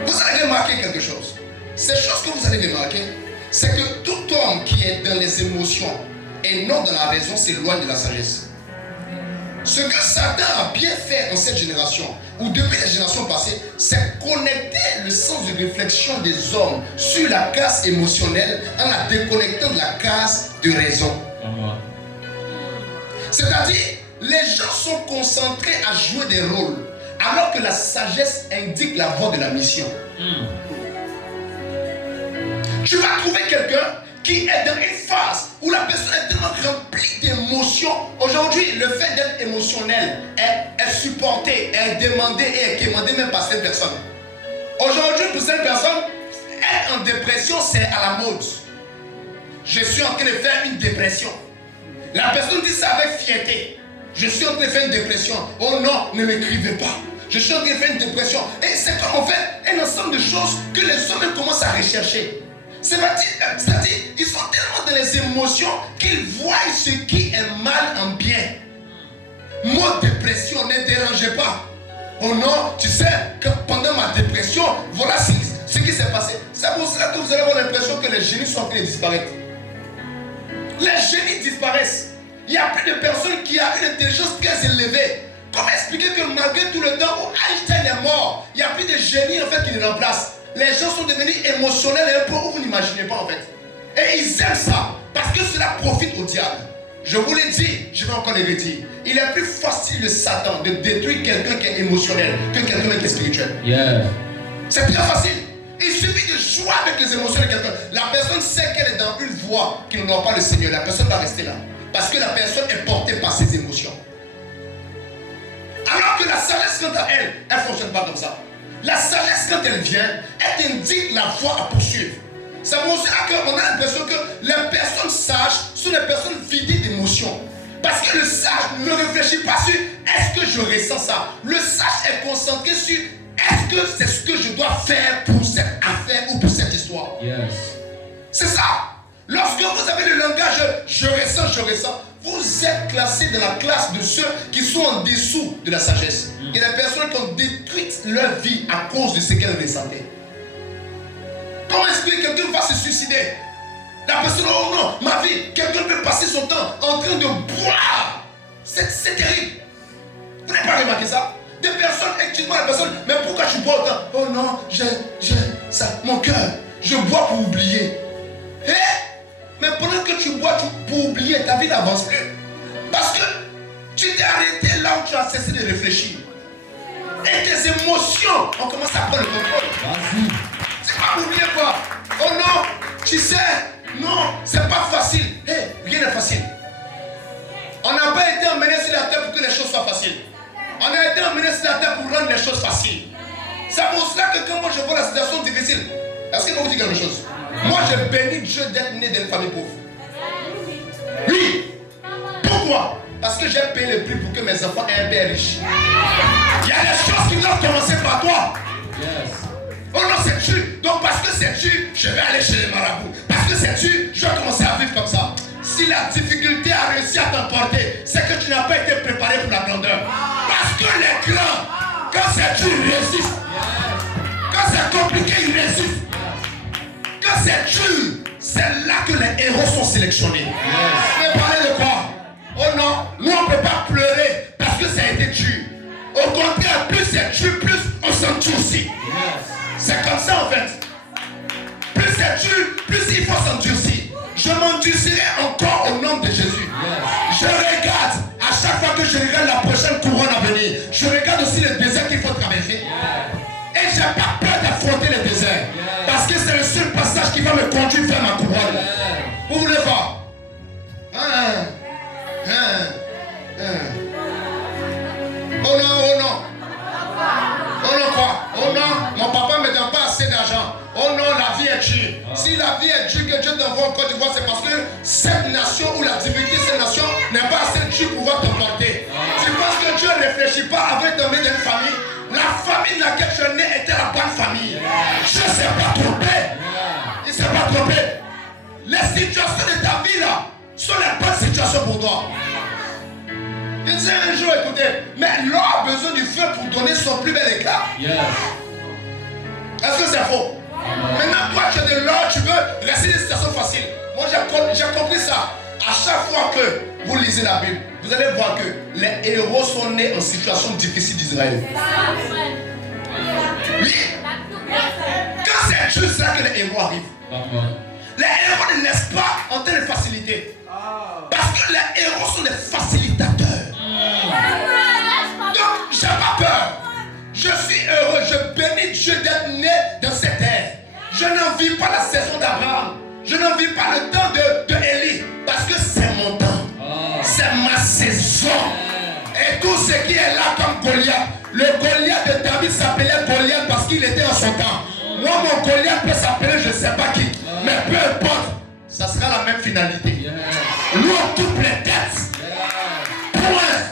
vous allez remarquer quelque chose. Ces choses que vous allez remarquer, c'est que tout homme qui est dans les émotions et non dans la raison s'éloigne de la sagesse. Ce que Satan a bien fait en cette génération, ou depuis les générations passées, c'est connecter le sens de réflexion des hommes sur la case émotionnelle en la déconnectant de la case de raison. C'est-à-dire, les gens sont concentrés à jouer des rôles, alors que la sagesse indique la voie de la mission. Tu vas trouver quelqu'un qui est dans une phase où la personne est tellement remplie d'émotions. Aujourd'hui, le fait d'être émotionnel est supporté, est demandé et est commandé même par cette personne. Aujourd'hui, pour cette personne, être en dépression, c'est à la mode. Je suis en train de faire une dépression. La personne dit ça avec fierté. Je suis en train de faire une dépression. Oh non, ne m'écrivez pas. Je suis en train de faire une dépression. Et c'est comme en fait un ensemble de choses que les hommes commencent à rechercher. C'est-à-dire, ils sont tellement dans les émotions qu'ils voient ce qui est mal en bien. Mot dépression, ne dérangez pas. Oh non, tu sais que pendant ma dépression, voilà ce qui s'est passé. C'est pour cela que vous allez avoir l'impression que les génies sont en train de disparaître. Les génies disparaissent. Il n'y a plus de personnes qui ont une intelligence très élevée. Comment expliquer que malgré tout le temps où Einstein est mort, il n'y a plus de génies en fait qui le remplacent? Les gens sont devenus émotionnels à un point où vous n'imaginez pas en fait. Et ils aiment ça parce que cela profite au diable. Je vous l'ai dit, je vais encore le redire. Il est plus facile de Satan de détruire quelqu'un qui est émotionnel que quelqu'un qui est spirituel. Yeah. C'est très facile. Il suffit de jouer avec les émotions de quelqu'un. La personne sait qu'elle est dans une voie qui n'aura pas le Seigneur. La personne va rester là. Parce que la personne est portée par ses émotions. Alors que la sagesse, quant à elle, elle ne fonctionne pas comme ça. La sagesse, quand elle vient, elle t'indique la voie à poursuivre. C'est pour cela qu'on a l'impression que les personnes sages sont des personnes vidées d'émotions. Parce que le sage ne réfléchit pas sur est-ce que je ressens ça. Le sage est concentré sur est-ce que c'est ce que je dois faire pour cette affaire ou pour cette histoire. Yes. C'est ça. Lorsque vous avez le langage je ressens, vous êtes classé dans la classe de ceux qui sont en dessous de la sagesse. Il y a des personnes qui ont détruit leur vie à cause de ce qu'elles ressentaient. Comment expliquer que quelqu'un va se suicider? La personne, oh non, ma vie, quelqu'un peut passer son temps en train de boire. C'est terrible. Vous n'avez pas remarqué ça? Des personnes, effectivement, la personne, mais pourquoi tu bois autant? Oh non, j'ai ça, mon cœur, je bois pour oublier. Eh? Mais pendant que tu bois pour oublier, ta vie n'avance plus. Parce que tu t'es arrêté là où tu as cessé de réfléchir. Et tes émotions ont commencé à prendre le contrôle. Vas-y. C'est pas pour oublier quoi? Oh non, tu sais, non, c'est pas facile. Hey, rien n'est facile. On n'a pas été emmené sur la terre pour que les choses soient faciles. On a été emmené sur la terre pour rendre les choses faciles. C'est pour cela que quand moi je vois la situation difficile, est-ce que je peux vous dire quelque chose? Moi je bénis Dieu d'être né d'une famille pauvre. Oui. Pourquoi? Parce que j'ai payé le prix pour que mes enfants aient un père riche. Il y a des choses qui doivent commencer par toi. Yes. Oh non, c'est dur. Donc parce que c'est dur, je vais aller chez les marabouts. Parce que c'est dur, je vais commencer à vivre comme ça. Si la difficulté a réussi à t'emporter, c'est que tu n'as pas été préparé pour la grandeur. Parce que les grands, quand c'est dur, ils résistent. Quand c'est compliqué, ils résistent. Quand c'est dur, c'est là que les héros sont sélectionnés. Mais parler de quoi? Oh non, nous on ne peut pas pleurer parce que ça a été dur. Au contraire, plus c'est dur, plus on s'endurcit. C'est comme ça en fait. Plus c'est dur, plus il faut s'endurcir. Je m'endurcirai encore au nom de Jésus. Je regarde, à chaque fois que je regarde la prochaine couronne à venir, je regarde aussi le désert qu'il faut traverser. Et je n'ai pas peur d'affronter le désert. Parce que c'est le seul passage qui va me conduire vers ma couronne. Vous voulez voir? Oh non, oh non. Oh non quoi? Oh non, mon papa ne me donne pas assez d'argent. Oh non, la vie est dure. Si la vie est dure que Dieu t'envoie en Côte d'Ivoire, c'est parce que cette nation ou la divinité de cette nation n'est pas assez dure pour pouvoir t'emporter. C'est parce que Dieu ne réfléchit pas avec ton d'une famille. La famille dans laquelle je nais était la bonne famille. Je ne sais pas tromper. Il ne s'est pas trompé. Les situations de ta vie là sont les bonnes situations pour toi. Je disais un jour, écoutez, mais l'homme a besoin du feu pour donner son plus bel éclat. Yes. Est-ce que c'est faux? Maintenant, toi, tu as de l'or, tu veux rester dans une situation facile. Moi, j'ai compris ça. À chaque fois que vous lisez la Bible, vous allez voir que les héros sont nés en situation difficile d'Israël. Oui. Quand c'est juste là que les héros arrivent. Les héros ne laissent pas en termes de facilité. Parce que les héros sont des facilitateurs. Donc, j'ai pas peur. Je suis heureux. Je bénis Dieu d'être né dans cette ère. Je n'envie pas la saison d'Abraham. Je n'envie pas le temps de Élie. Parce que c'est mon temps. C'est ma saison. Et tout ce qui est là comme Goliath. Le Goliath de David s'appelait Goliath parce qu'il était en son temps. Moi, mon Goliath peut s'appeler je ne sais pas qui. Mais peu importe. Ça sera la même finalité. Nous, on coupe les têtes. Point.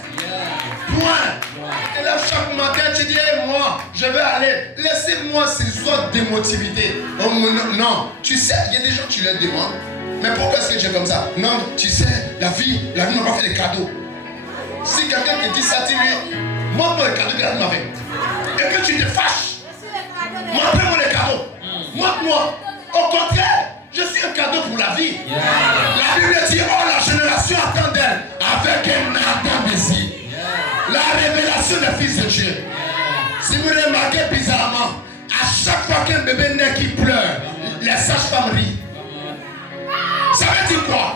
Et là, chaque matin, tu dis, hey, moi, je vais aller. Laissez-moi ces autres démotivité. Oh, non, tu sais, il y a des gens qui leur demandent. Mais pourquoi est-ce que tu es comme ça? Non, tu sais, la vie n'a pas fait des cadeaux. Si quelqu'un te dit ça, dis-lui, montre-moi le cadeau que la vie m'a fait. Et que tu te fâches. Montre-moi les cadeaux. Montre-moi. Au contraire, je suis un cadeau pour la vie. La Bible dit, oh, la génération attend d'elle avec un ardent désir. La révélation des fils de Dieu. Si vous remarquez bizarrement, à chaque fois qu'un bébé naît qui pleure, les sages-femmes rient. Ça veut dire quoi?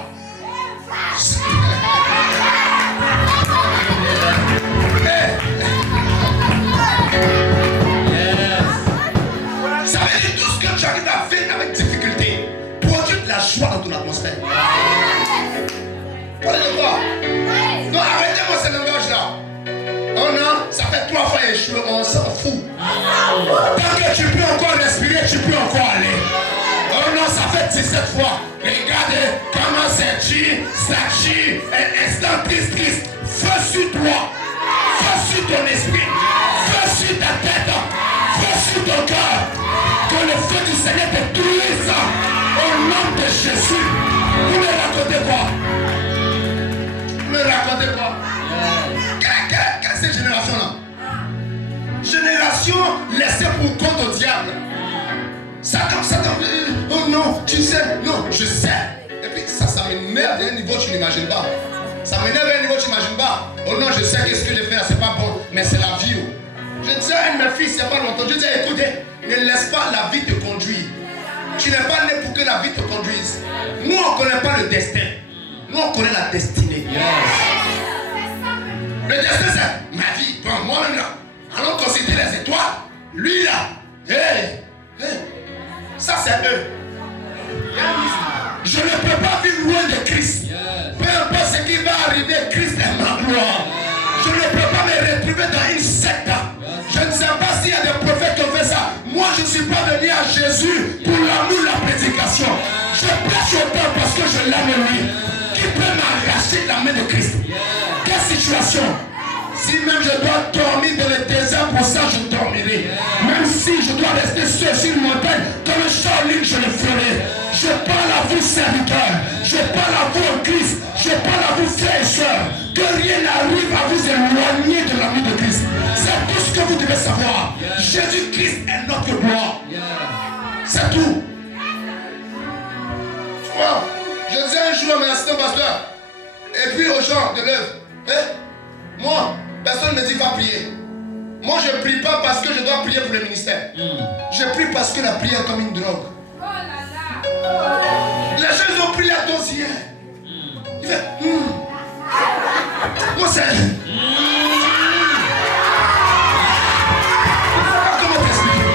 Ça veut dire tout ce que tu arrives à faire avec difficulté produit de la joie dans ton atmosphère. Parlez de quoi? Non, arrêtez-moi ce langage-là. Oh non, ça fait 3 fois échoué, on s'en fout. Tant que tu peux encore respirer, tu peux encore aller. Oh non, ça fait 17 fois. Regardez comment c'est chi, ça chi, un instant triste. Feu sur toi, feu sur ton esprit, feu sur ta tête, feu sur ton cœur. Que le feu du Seigneur te détruise au nom de Jésus. Vous me racontez quoi? Vous me racontez quoi? Quelle est cette génération-là? Génération laissée pour compte au diable. Satan, oh non, tu sais, non, je sais. Et puis ça m'énerve à un niveau que tu n'imagines pas. Ça m'énerve à un niveau que tu n'imagines pas. Oh non, je sais que ce que je fais, c'est pas bon, mais c'est la vie. Je disais à un de mes fils, il n'y a pas longtemps, je disais, écoutez, ne laisse pas la vie te conduire. Tu n'es pas né pour que la vie te conduise. Nous, on ne connaît pas le destin. Nous, on connaît la destinée. Le destin, c'est ma vie. Bon, moi-même là, allons considérer les étoiles. Lui là, ça c'est eux. Je ne peux pas vivre loin de Christ. Peu importe ce qui va arriver, Christ est ma gloire. Je ne peux pas me retrouver dans une secte. Je ne sais pas s'il y a des prophètes qui ont fait ça. Moi, je ne suis pas venu à Jésus pour l'amour, la prédication. Je prêche autant parce que je l'aime lui. Qui peut m'arracher la main de Christ? Quelle situation? Si même je dois dormir dans le désert, pour ça je dormirai. Même si je dois rester seul sur une montagne, comme un Shaolin, je le ferai. Je parle à vous, serviteurs. Je parle à vous en Christ. Je parle à vous, frères et sœurs. Que rien n'arrive à vous éloigner de l'amour de Christ. C'est tout ce que vous devez savoir. Jésus-Christ est notre gloire. C'est tout. Wow. Je disais un jour à mon assistant pasteur, et puis aux gens de l'œuvre, moi, personne ne me dit va prier. Moi, je ne prie pas parce que je dois prier pour le ministère. Je prie parce que la prière est comme une drogue. Les gens ils ont pris la dose hier. Il fait moi c'est comment t'expliquer?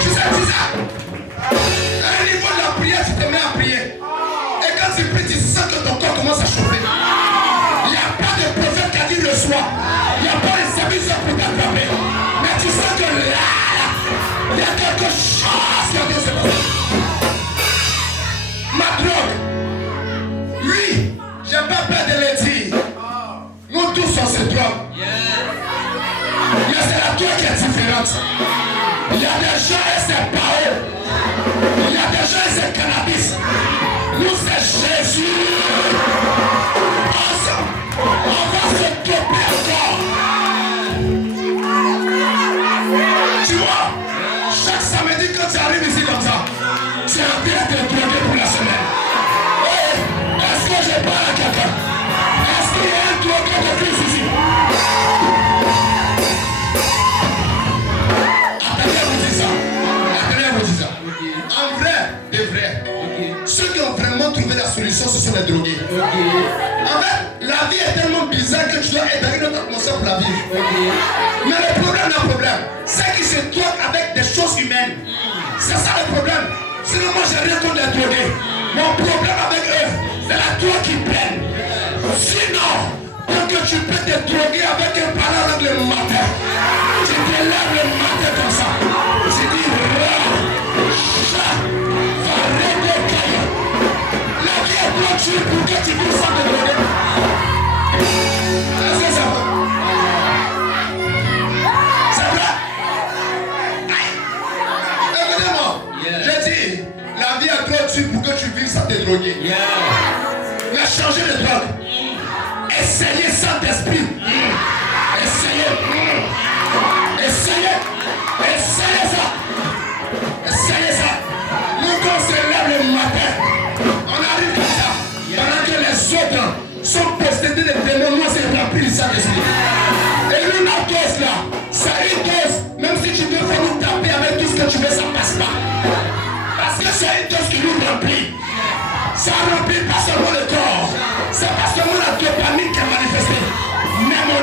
Tu sais ça. À un niveau de la prière, tu te mets à prier. Et quand tu pries, tu sens que ton corps commence à chauffer. Il n'y a pas de prophète qui a dit le soir. Il n'y a pas de service pour t'attraper. Mais tu sens que là, il y a quelque chose qui a été passé. Ma drogue, lui, j'ai pas peur de le dire. Nous tous on se drogue. Mais c'est la drogue qui est différente. Il y a des gens et c'est pas eux. Il y a des gens et c'est cannabis. Nous c'est Jésus. Ensemble, on va se doper encore. Tu vois, chaque samedi quand tu arrives ici comme ça, tu es en train de te droguer pour la semaine. Hey, est-ce que je parle à quelqu'un? Est-ce qu'il y a un drogué de Christ ici? Attendez-vous dire ça. Attendez-vous dire ça. En vrai, de vrai, ceux qui ont vraiment trouvé la solution, ce sont les drogués. En fait, la vie est tellement bizarre que tu dois être dans une autre atmosphère pour la vivre. Mais le problème, c'est qu'ils se droguent avec des choses humaines. C'est ça le problème. Sinon, moi, j'ai rien contre les drogués. Mon problème avec eux, c'est la drogue qui prennent. Sinon, tant que tu peux te droguer avec un parent le matin, tu te lèves le matin comme ça. Tu dis, la vie est bloquée pour que tu puisses te droguer. Est-ce que ça va? C'est vrai? Écoutez-moi, j'ai dit, la vie est trop dure pour que tu vives sans te droguer. Mais changer de drogue. Essayez sans esprit. Essayez. Essayez ça.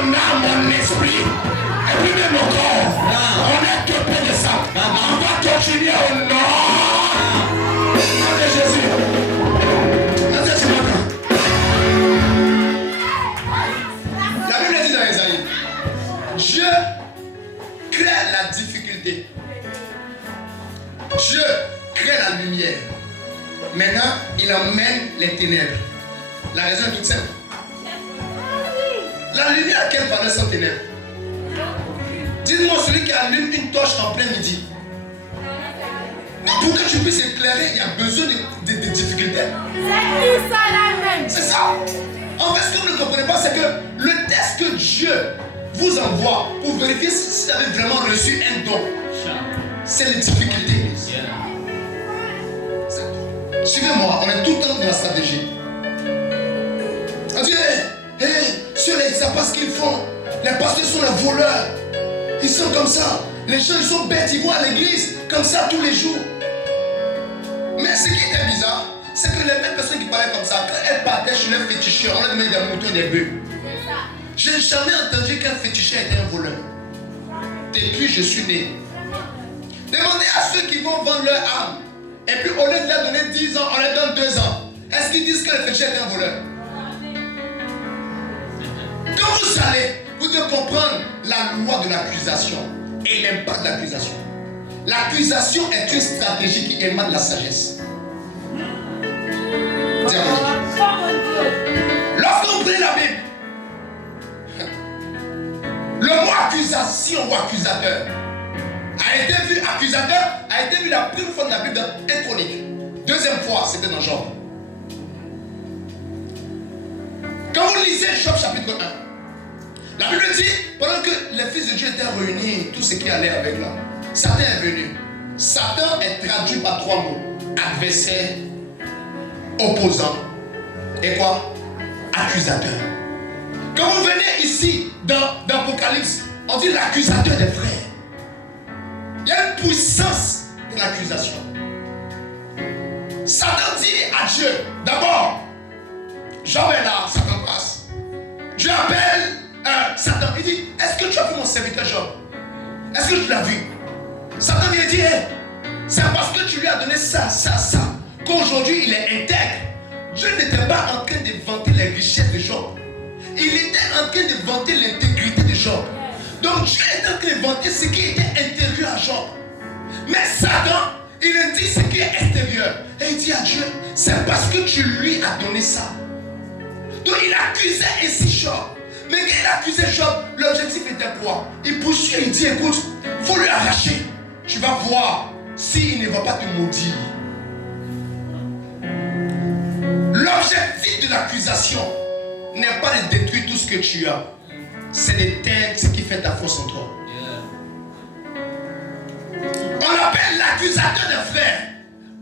mon âme, mon esprit, et puis même mon corps. On est occupé de ça. On va continuer au nom de Jésus. La Bible dit dans Isaïe, Dieu crée la difficulté. Dieu crée la lumière. Maintenant, il emmène les ténèbres. La raison est toute simple. La lumière, quelle valeur sans ténèbres? Dites-moi celui qui allume une torche en plein midi. Pour que tu puisses éclairer, il y a besoin de difficultés. C'est ça. En fait, ce que vous ne comprenez pas, c'est que le test que Dieu vous envoie pour vérifier si vous avez vraiment reçu un don, c'est les difficultés. Suivez-moi, on est tout le temps dans la stratégie. On dit, ceux-là, ils ne savent pas ce qu'ils font. Les pasteurs sont les voleurs. Ils sont comme ça. Les gens, ils sont bêtes, ils vont à l'église comme ça tous les jours. Mais ce qui était bizarre, c'est que les mêmes personnes qui parlaient comme ça, quand elles partaient chez les féticheurs, on leur demandait des moutons et des bœufs. Je n'ai jamais entendu qu'un féticheur était un voleur. Depuis je suis né. Demandez à ceux qui vont vendre leur âme. Et puis au lieu de leur donner 10 ans, on leur donne 2 ans. Est-ce qu'ils disent que le féticheur est un voleur? Quand vous allez, vous devez comprendre la loi de l'accusation et l'impact de l'accusation. L'accusation est une stratégie qui émane de la sagesse. Lorsque vous prenez la Bible, le mot accusation ou accusateur a été vu la première fois dans la Bible dans 1 Chronique. Deuxième fois, c'était dans Job. Quand vous lisez Job chapitre 1, la Bible dit, pendant que les fils de Dieu étaient réunis, tout ce qui allait avec là, Satan est venu. Satan est traduit par 3 mots. Adversaire, opposant et quoi? Accusateur. Quand vous venez ici dans l'Apocalypse, on dit l'accusateur des frères. Il y a une puissance de l'accusation. Satan dit à Dieu, d'abord, Job est là, Satan passe. Dieu appelle Satan, il dit, est-ce que tu as vu mon serviteur Job? Est-ce que tu l'as vu? Satan lui a dit, c'est parce que tu lui as donné ça, qu'aujourd'hui il est intègre. Dieu n'était pas en train de vanter les richesses de Job. Il était en train de vanter l'intégrité de Job. Donc Dieu était en train de vanter ce qui était intérieur à Job. Mais Satan, il dit ce qui est extérieur. Et il dit à Dieu, c'est parce que tu lui as donné ça. Donc il accusait ainsi Job. Mais quand il accusait Job, l'objectif était quoi? Il poursuit, il dit, écoute, il faut lui arracher. Tu vas voir s'il ne va pas te maudire. L'objectif de l'accusation n'est pas de détruire tout ce que tu as. C'est d'éteindre ce qui fait ta force en toi. On appelle l'accusateur des frères.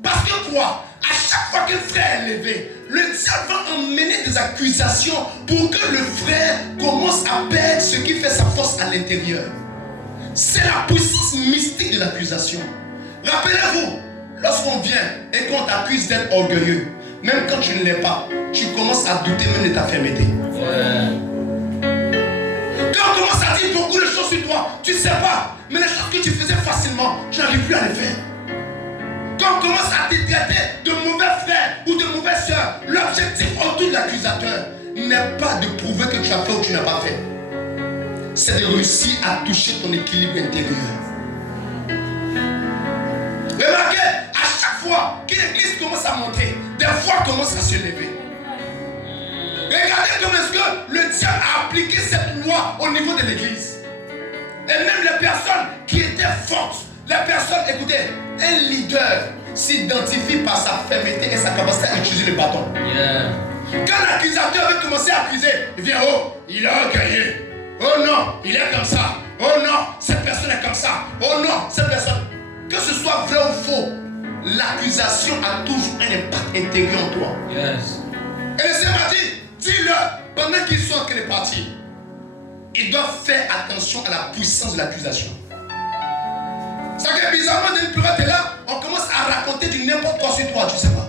Parce que quoi? À chaque fois qu'un frère est levé, le diable va emmener des accusations pour que le frère commence à perdre ce qui fait sa force à l'intérieur. C'est la puissance mystique de l'accusation. Rappelez-vous, lorsqu'on vient et qu'on t'accuse d'être orgueilleux, même quand tu ne l'es pas, tu commences à douter même de ta fermeté. Quand on commence à dire beaucoup de choses sur toi, tu ne sais pas, mais les choses que tu faisais facilement, tu n'arrives plus à les faire. Quand on commence à te traiter de mauvais frères ou de mauvaises sœurs, l'objectif autour de l'accusateur n'est pas de prouver que tu as fait ou tu n'as pas fait. C'est de réussir à toucher ton équilibre intérieur. Remarquez, à chaque fois qu'une église commence à monter, des voix commencent à se lever. Regardez comment est-ce que le diable a appliqué cette loi au niveau de l'église. Et même les personnes qui étaient fortes, les personnes, écoutez, un leader s'identifie par sa fermeté et sa capacité à utiliser le bâton. Quand l'accusateur veut commencer à accuser, il vient, oh, il est orgueilleux. Oh non, il est comme ça. Oh non, cette personne est comme ça. Oh non, cette personne. Que ce soit vrai ou faux, l'accusation a toujours un impact intérieur en toi. Et le Seigneur m'a dit, dis-le, pendant qu'ils sont en train de partir, ils doivent faire attention à la puissance de l'accusation. C'est que bizarrement, dès que tu es là, on commence à raconter du n'importe quoi sur toi, tu sais pas.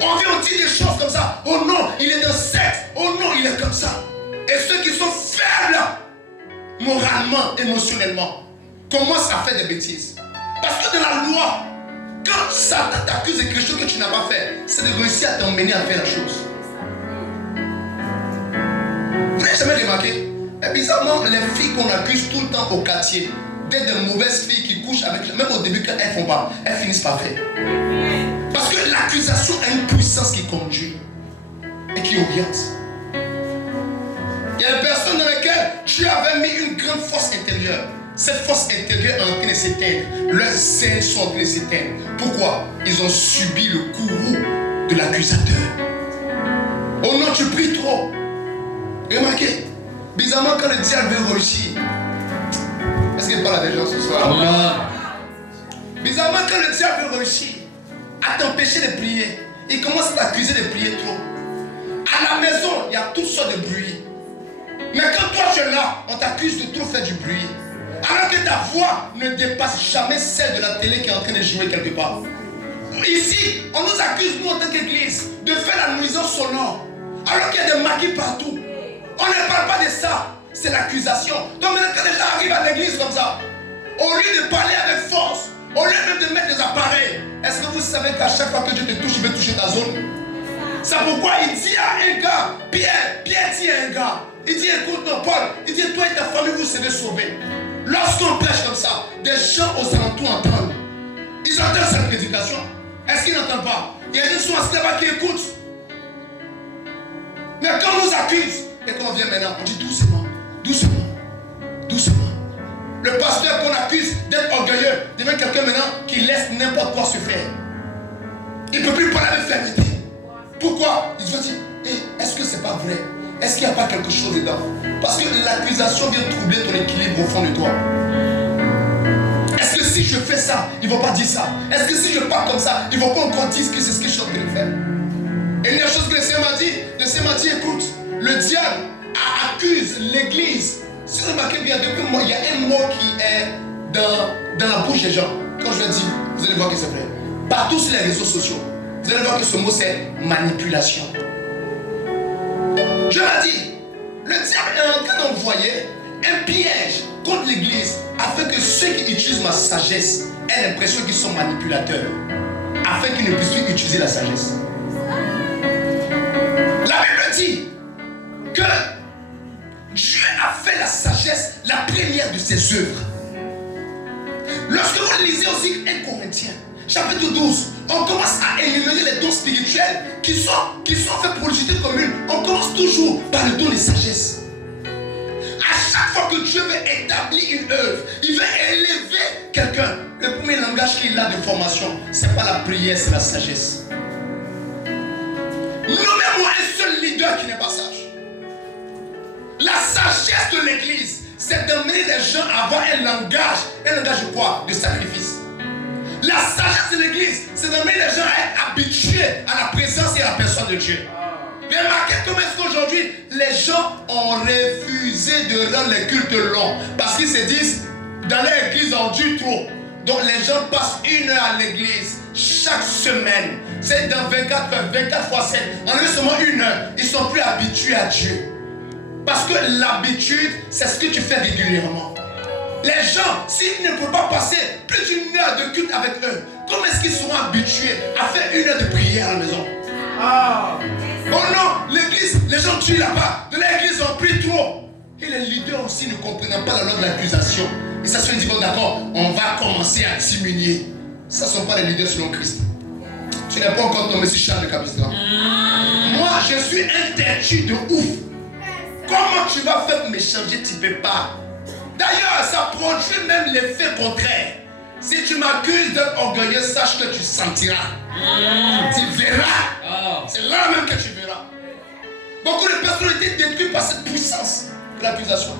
On vient, on dit des choses comme ça. Oh non, il est dans secte. Oh non, il est comme ça. Et ceux qui sont fermes moralement, émotionnellement, commence à faire des bêtises. Parce que dans la loi, quand Satan t'accuse de quelque chose que tu n'as pas fait, c'est de réussir à t'emmener à faire la chose. Vous n'avez jamais remarqué? Et bizarrement, les filles qu'on accuse tout le temps au quartier, d'être de mauvaises filles qui couchent avec, même au début quand elles font pas, elles finissent par faire. Parce que l'accusation a une puissance qui conduit et qui oriente. Il y a des personnes dans lesquelles Dieu avait mis une grande force intérieure. Cette force intérieure est en train de s'éteindre. Leurs ailes sont en train de s'éteindre. Pourquoi? Ils ont subi le courroux de l'accusateur. Oh non, tu pries trop. Remarquez, bizarrement quand le diable veut réussir, est-ce qu'il parle à des gens ce soir? Bizarrement quand le diable veut réussir à t'empêcher de prier, il commence à t'accuser de prier trop. À la maison, il y a toutes sortes de bruit. Mais quand toi tu es là, on t'accuse de trop faire du bruit. Alors que ta voix ne dépasse jamais celle de la télé qui est en train de jouer quelque part. Ici, on nous accuse, nous en tant qu'église, de faire la nuisance sonore. Alors qu'il y a des maquis partout. On ne parle pas de ça. C'est l'accusation. Donc maintenant, quand les gens arrivent à l'église comme ça, au lieu de parler avec force, au lieu même de mettre des appareils, est-ce que vous savez qu'à chaque fois que Dieu te touche, il veut toucher ta zone? C'est pourquoi il dit à un gars, Pierre dit à un gars, il dit écoute non Paul, il dit toi et ta famille vous serez sauvés. Lorsqu'on prêche comme ça, des gens aux alentours entendent. Ils entendent cette prédication. Est-ce qu'ils n'entendent pas? Il y a des gens là-bas qui écoutent. Mais quand on nous accuse, et quand on vient maintenant, on dit doucement, doucement, doucement. Le pasteur qu'on accuse d'être orgueilleux devient quelqu'un maintenant qui laisse n'importe quoi se faire. Il ne peut plus parler avec fermeté. Pourquoi? Il va dire, est-ce que c'est pas vrai? Est-ce qu'il n'y a pas quelque chose dedans? Parce que l'accusation vient troubler ton équilibre au fond de toi. Est-ce que si je fais ça, ils ne vont pas dire ça? Est-ce que si je pars comme ça, ils ne vont pas encore dire que c'est ce que je suis en train de faire? Et une chose que le Seigneur m'a dit, écoute, le diable accuse l'église. Si vous remarquez bien, depuis moi, il y a un mot qui est dans la bouche des gens. Quand je le dis, vous allez voir que c'est vrai. Partout sur les réseaux sociaux, vous allez voir que ce mot c'est manipulation. Je l'ai dit, le diable est en train d'envoyer un piège contre l'église afin que ceux qui utilisent ma sagesse aient l'impression qu'ils sont manipulateurs, afin qu'ils ne puissent plus utiliser la sagesse. La Bible dit que Dieu a fait la sagesse la première de ses œuvres. Lorsque vous lisez aussi 1 Corinthiens, chapitre 12, on commence à énumérer les dons spirituels qui sont faits pour l'utilité commune. On commence toujours par le don de sagesse. À chaque fois que Dieu veut établir une œuvre, il veut élever quelqu'un. Le premier langage qu'il a de formation, ce n'est pas la prière, c'est la sagesse. Nommez-moi un seul leader qui n'est pas sage. La sagesse de l'église, c'est d'amener les gens à avoir un langage de quoi? De sacrifice. La sagesse de l'église, c'est d'amener les gens à être habitués à la présence et à la personne de Dieu. Remarquez comment est-ce qu'aujourd'hui, les gens ont refusé de rendre les cultes longs. Parce qu'ils se disent, dans leur église, on dure trop. Donc les gens passent 1 heure à l'église chaque semaine. C'est dans 24 heures, 24 fois 7. En seulement 1 heure, ils ne sont plus habitués à Dieu. Parce que l'habitude, c'est ce que tu fais régulièrement. Les gens, s'ils ne peuvent pas passer plus d'1 heure de culte avec eux, comment est-ce qu'ils seront habitués à faire 1 heure de prière à la maison? Oh non, l'église, les gens tuent là-bas. De l'église, on prie trop. Et les leaders aussi ne comprennent pas la loi de l'accusation. Et ça se dit, bon d'accord, on va commencer à diminuer. Ça ne sont pas les leaders selon Christ. Tu n'es pas encore tombé sur Charles de Capistran. Moi, je suis un têtu de ouf. Comment tu vas faire pour me changer? Tu ne peux pas. D'ailleurs, ça produit même l'effet contraire. Si tu m'accuses d'être orgueilleux, sache que tu sentiras. Tu verras. C'est là même que tu verras. Beaucoup de personnes ont été détruites par cette puissance de l'accusation.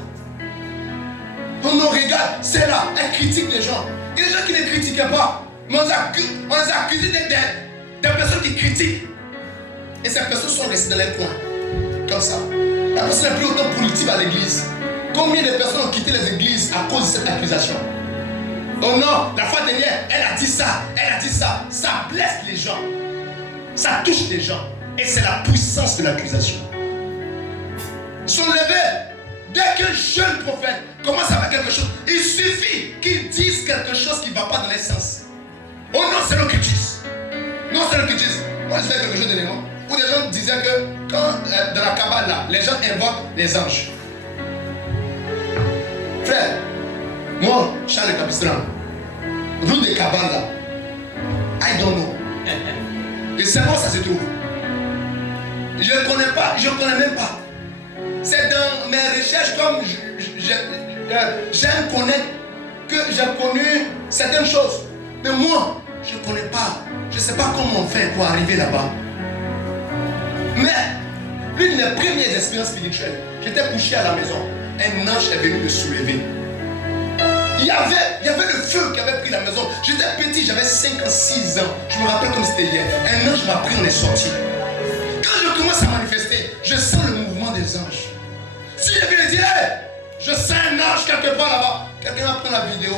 On nous regarde, c'est là, elle critique les gens. Il y a des gens qui ne critiquaient pas. Mais on les a accusés d'être des personnes qui critiquent. Et ces personnes sont restées dans les coins. Comme ça. La personne n'est plus autant politique à l'église. Combien de personnes ont quitté les églises à cause de cette accusation? Oh non, la fois dernière, elle a dit ça, ça blesse les gens, ça touche les gens, et c'est la puissance de l'accusation. Ils sont levés, dès qu'un jeune prophète commence à faire quelque chose, il suffit qu'il dise quelque chose qui ne va pas dans les sens. Oh non, c'est l'autre qui disent. Non, c'est l'autre qui disent. Moi, je fais quelque chose de l'élément où des gens disaient que quand dans la Kabbale, là, les gens invoquent les anges. Frère, moi, Charles Capistran, route de Kabbale, là, I don't know. Et c'est moi, ça se trouve. Je ne connais pas, je ne connais même pas. C'est dans mes recherches comme j'aime connaître que j'ai connu certaines choses. Mais moi, je ne connais pas. Je ne sais pas comment on fait pour arriver là-bas. Mais l'une de mes premières expériences spirituelles, j'étais couché à la maison. Un ange est venu me soulever. Il y avait le feu qui avait pris la maison. J'étais petit, j'avais 5 ans, 6 ans. Je me rappelle comme c'était hier. Un ange m'a pris, on est sorti. Quand je commence à manifester, je sens le mouvement des anges. Si je viens dire, hey, je sens un ange quelque part là-bas, quelqu'un va prendre la vidéo.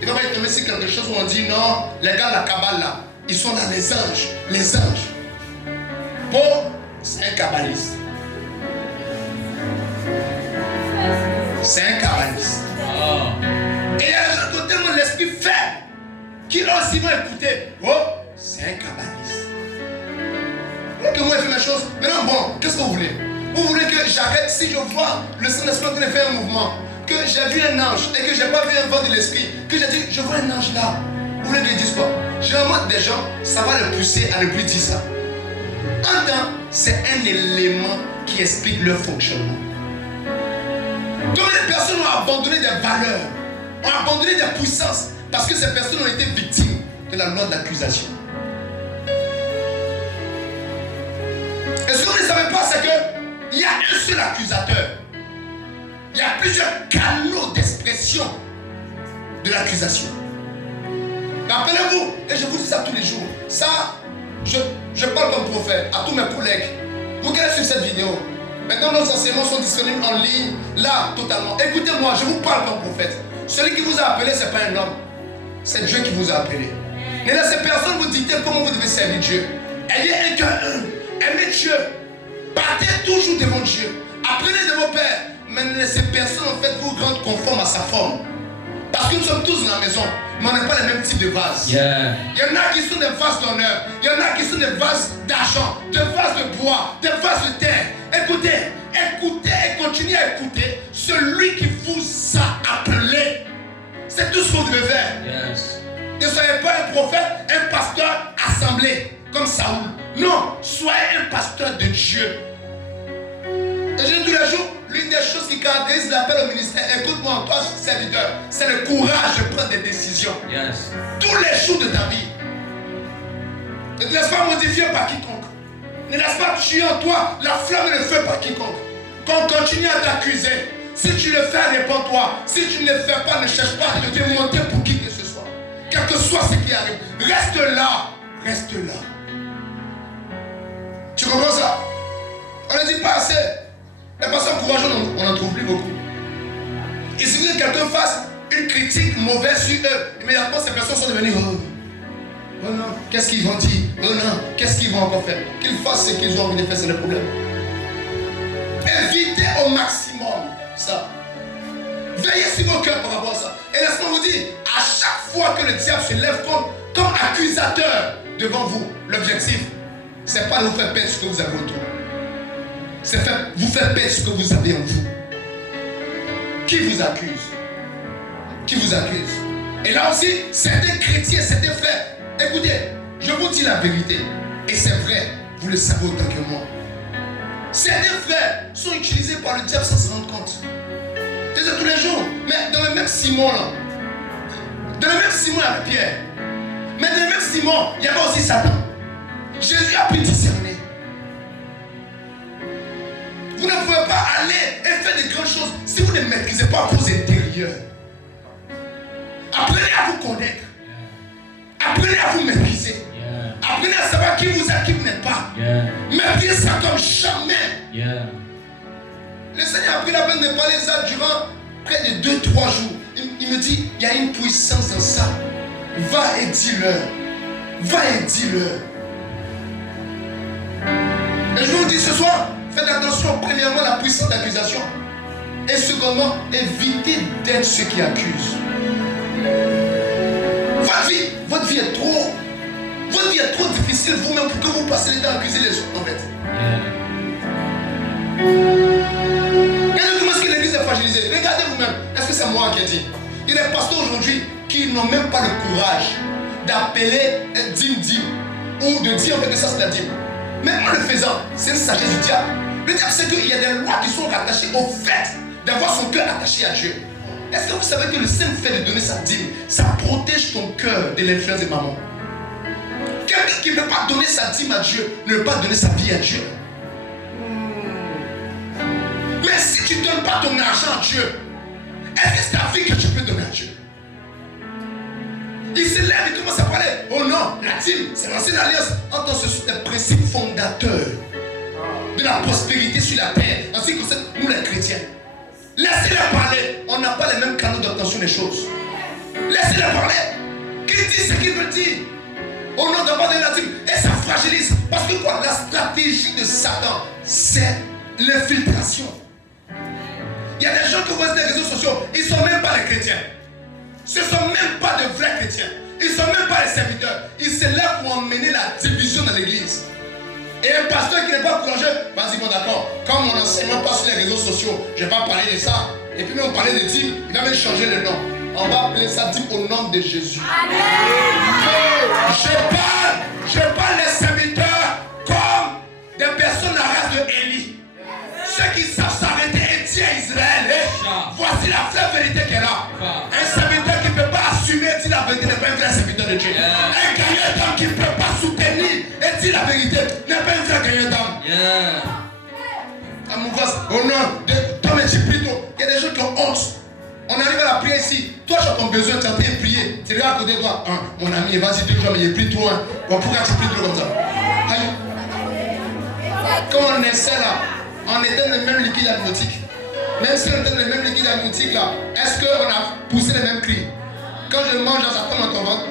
Il va me tomber sur quelque chose où on dit non, les gars de la Kabbale là, ils sont là, les anges. Les anges. Bon, c'est un kabbaliste. C'est un kabbaliste. Oh. Et il y a des gens qui ont tellement l'esprit faible qui aussi vont écouter. Oh, c'est un kabbaliste. Que moi, je fais mes choses. Maintenant, bon, qu'est-ce que vous voulez? Vous voulez que j'arrête si je vois le Saint-Esprit qui fait un mouvement, que j'ai vu un ange et que je n'ai pas vu un vent de l'esprit, que j'ai dit, je vois un ange là. Vous voulez que je dise quoi? Généralement, des gens, ça va le pousser à ne plus dire ça. En temps, c'est un élément qui explique leur fonctionnement. Comme les personnes ont abandonné des valeurs, ont abandonné des puissances, parce que ces personnes ont été victimes de la loi de l'accusation. Et ce que vous ne savez pas, c'est qu'il y a un seul accusateur. Il y a plusieurs canaux d'expression de l'accusation. Rappelez-vous, et je vous dis ça tous les jours, ça, je parle comme prophète à tous mes collègues. Vous regardez sur cette vidéo. Maintenant, nos enseignements sont disponibles en ligne, là, totalement. Écoutez-moi, je vous parle comme prophète. Celui qui vous a appelé, ce n'est pas un homme. C'est Dieu qui vous a appelé. Ne laissez personne vous dicter comment vous devez servir Dieu. Ayez un cœur humble. Aimez Dieu. Partez toujours devant Dieu. Apprenez de vos pères. Mais ne laissez personne en fait vous rendre conforme à sa forme. Parce que nous sommes tous dans la maison, mais on n'a pas le même type de vase. Yeah. Il y en a qui sont des vases d'honneur, il y en a qui sont des vases d'argent, des vases de bois, des vases de terre. Écoutez, écoutez et continuez à écouter celui qui vous a appelé. C'est tout ce que vous devez faire. Yes. Ne soyez pas un prophète, un pasteur assemblé comme Saoul. Non, soyez un pasteur de Dieu. Et je dis tous les jours, l'une des choses qui caractérise l'appel au ministère, écoute-moi, toi serviteur, c'est le courage de prendre des décisions. Yes. Tous les jours de ta vie. Ne te laisse pas modifier par quiconque. Ne laisse pas tuer en toi la flamme et le feu par quiconque. Qu'on continue à t'accuser. Si tu le fais, réponds-toi. Si tu ne le fais pas, ne cherche pas à te démonter pour qui que ce soit. Quel que soit ce qui arrive. Reste là. Reste là. Tu comprends ça? On ne dit pas assez. Les personnes courageuses, on n'en trouve plus beaucoup. Il suffit que quelqu'un fasse une critique mauvaise sur eux. Immédiatement, ces personnes sont devenues oh non, qu'est-ce qu'ils vont dire? Oh non, qu'est-ce qu'ils vont encore faire? Qu'ils fassent ce qu'ils ont envie de faire, c'est le problème. Évitez au maximum ça. Veillez sur vos cœurs par rapport à ça. Et laissez-moi vous dire, à chaque fois que le diable se lève comme accusateur devant vous, l'objectif, c'est pas de vous faire perdre ce que vous avez autour. C'est vous faire perdre ce que vous avez en vous. Qui vous accuse? Qui vous accuse? Et là aussi, certains chrétiens, certains frères, écoutez, je vous dis la vérité. Et c'est vrai, vous le savez autant que moi. Certains frères sont utilisés par le diable sans se rendre compte. C'est tous les jours. Mais dans le même Simon là, dans le même Simon il y avait Pierre. Mais dans le même Simon, il y avait aussi Satan. Jésus a pu discerner. Vous ne pouvez pas aller et faire de grandes choses si vous ne maîtrisez pas vos intérieurs. Apprenez à vous connaître. Apprenez à vous maîtriser. Apprenez à savoir qui vous êtes, qui vous n'êtes pas. Maîtrisez ça comme jamais. Le Seigneur a pris la peine de parler de ça durant près de 2-3 jours. Il me dit, il y a une puissance dans ça. Va et dis-leur. Va et dis-leur. Et je vous dis ce soir, faites attention premièrement à la puissance d'accusation. Et secondement, évitez d'être ceux qui accusent. Votre vie est trop difficile vous-même pour que vous passiez le temps à accuser les autres en fait. Regardez comment est-ce que l'église est fragilisée. Regardez vous-même. Est-ce que c'est moi qui ai dit? Il y a des pasteurs aujourd'hui qui n'ont même pas le courage d'appeler dîme ou de dire en fait que ça c'est la dîme. Mais en le faisant, c'est une sagesse du diable. Le diable sait qu'il y a des lois qui sont rattachées au fait d'avoir son cœur attaché à Dieu. Est-ce que vous savez que le simple fait de donner sa dîme, ça protège ton cœur de l'influence des mamans? Quelqu'un qui ne veut pas donner sa dîme à Dieu ne veut pas donner sa vie à Dieu. Mais si tu ne donnes pas ton argent à Dieu, est-ce que c'est ta vie que tu peux donner à Dieu? Il se lève et commence à parler. Oh non, la dîme, c'est l'ancienne alliance. Entends, ce sont des principes fondateurs de la prospérité sur la terre, en ce qui concerne nous les chrétiens. Laissez-les parler. On n'a pas les mêmes canaux d'obtention des choses. Laissez-les parler. Qu'ils disent ce qu'ils veulent dire. Au nom d'un pas de la dîme. Et ça fragilise. Parce que quoi? La stratégie de Satan, c'est l'infiltration. Il y a des gens qui voient sur les réseaux sociaux, ils ne sont même pas les chrétiens. Ce ne sont même pas de vrais chrétiens. Ils ne sont même pas les serviteurs. Ils se lèvent pour emmener la division dans l'église. Et un pasteur qui n'est pas courageux, vas-y, bon d'accord, comme mon enseignement passe sur les réseaux sociaux, je ne vais pas parler de ça. Et puis nous on parlait de dîme, il va même changer le nom. On va appeler ça dîme au nom de Jésus. Amen. Je parle des serviteurs comme des personnes à race de Élie. Ceux qui savent s'arrêter et dire à Israël, voici la vraie vérité qu'elle a. Un serviteur qui ne peut pas assumer et dire la vérité n'est pas un vrai serviteur de Dieu. Un gagnant d'âme qui ne peut pas soutenir et dire la vérité n'est pas un vrai gagnant d'âme. À mon gosse, au nom de Tom et Plutôt, il y a des gens qui ont honte. On arrive à la prière ici. Toi, tu as ton besoin, tu es en train de prier. Tu regardes à côté de toi. Mon ami, vas-y, toujours, mais il prie trop. Pourquoi tu pries trop comme ça? Aïe. Quand on essaie là, on éteint le même liquide amniotique. Même si on éteint le même liquide amniotique là, est-ce qu'on a poussé les mêmes cris? Quand je mange, ça tombe dans ton ventre.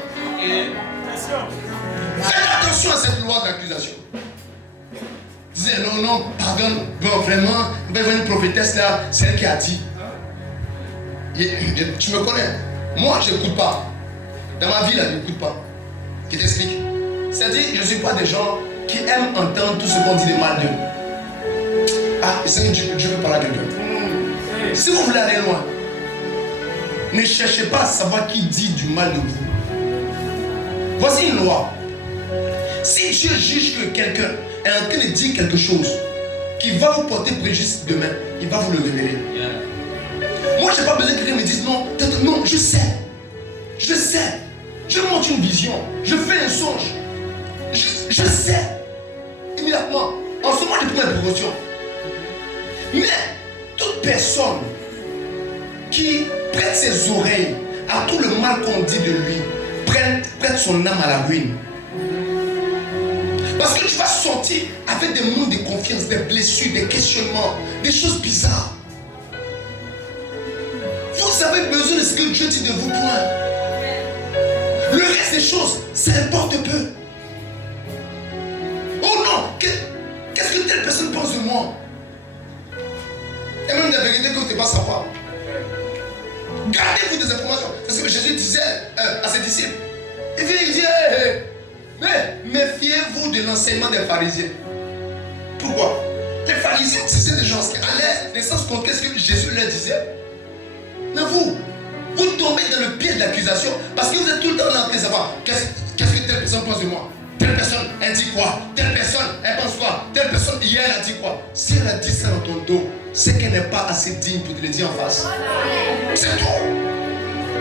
Faites attention à cette loi d'accusation. Disait non, pardonne, bon, vraiment, il y a une prophétesse là, c'est elle qui a dit. Tu me connais. Moi, je n'écoute pas. Dans ma vie là, je n'écoute pas. Qui t'explique? C'est-à-dire, je ne suis pas des gens qui aiment entendre tout ce qu'on dit de mal d'eux. Ah, et c'est que Dieu veut parler à quelqu'un. Si vous voulez aller loin, ne cherchez pas à savoir qui dit du mal de vous. Voici une loi. Si Dieu juge que quelqu'un est en train de dire quelque chose qui va vous porter préjudice demain, il va vous le révéler. Moi, je n'ai pas besoin que quelqu'un me dise non, je sais. Je monte une vision, je fais un songe. Je sais. Immédiatement, en ce moment, je prends mes précautions. Mais toute personne qui prête ses oreilles à tout le mal qu'on dit de lui, prête son âme à la ruine. Parce que tu vas sortir avec des mondes de confiance, des blessures, des questionnements, des choses bizarres. Vous avez besoin de ce que Dieu dit de vous, point. Le reste des choses, ça importe peu. Oh non, qu'est-ce que telle personne pense de moi? Et même des vérités que vous ne devez pas savoir. Gardez-vous des informations. C'est ce que Jésus disait à ses disciples. Il dit, mais méfiez-vous de l'enseignement des pharisiens. Pourquoi? Les pharisiens disaient des gens qui allaient dans le sens contre ce que Jésus leur disait. Mais vous tombez dans le piège de l'accusation parce que vous êtes tout le temps en train de savoir qu'est-ce que telle personne pense de moi. Telle personne, elle dit quoi? Telle personne, elle pense quoi? Telle personne, hier, elle a dit quoi? Si elle a dit ça dans ton dos, c'est qu'elle n'est pas assez digne pour te le dire en face. C'est tout.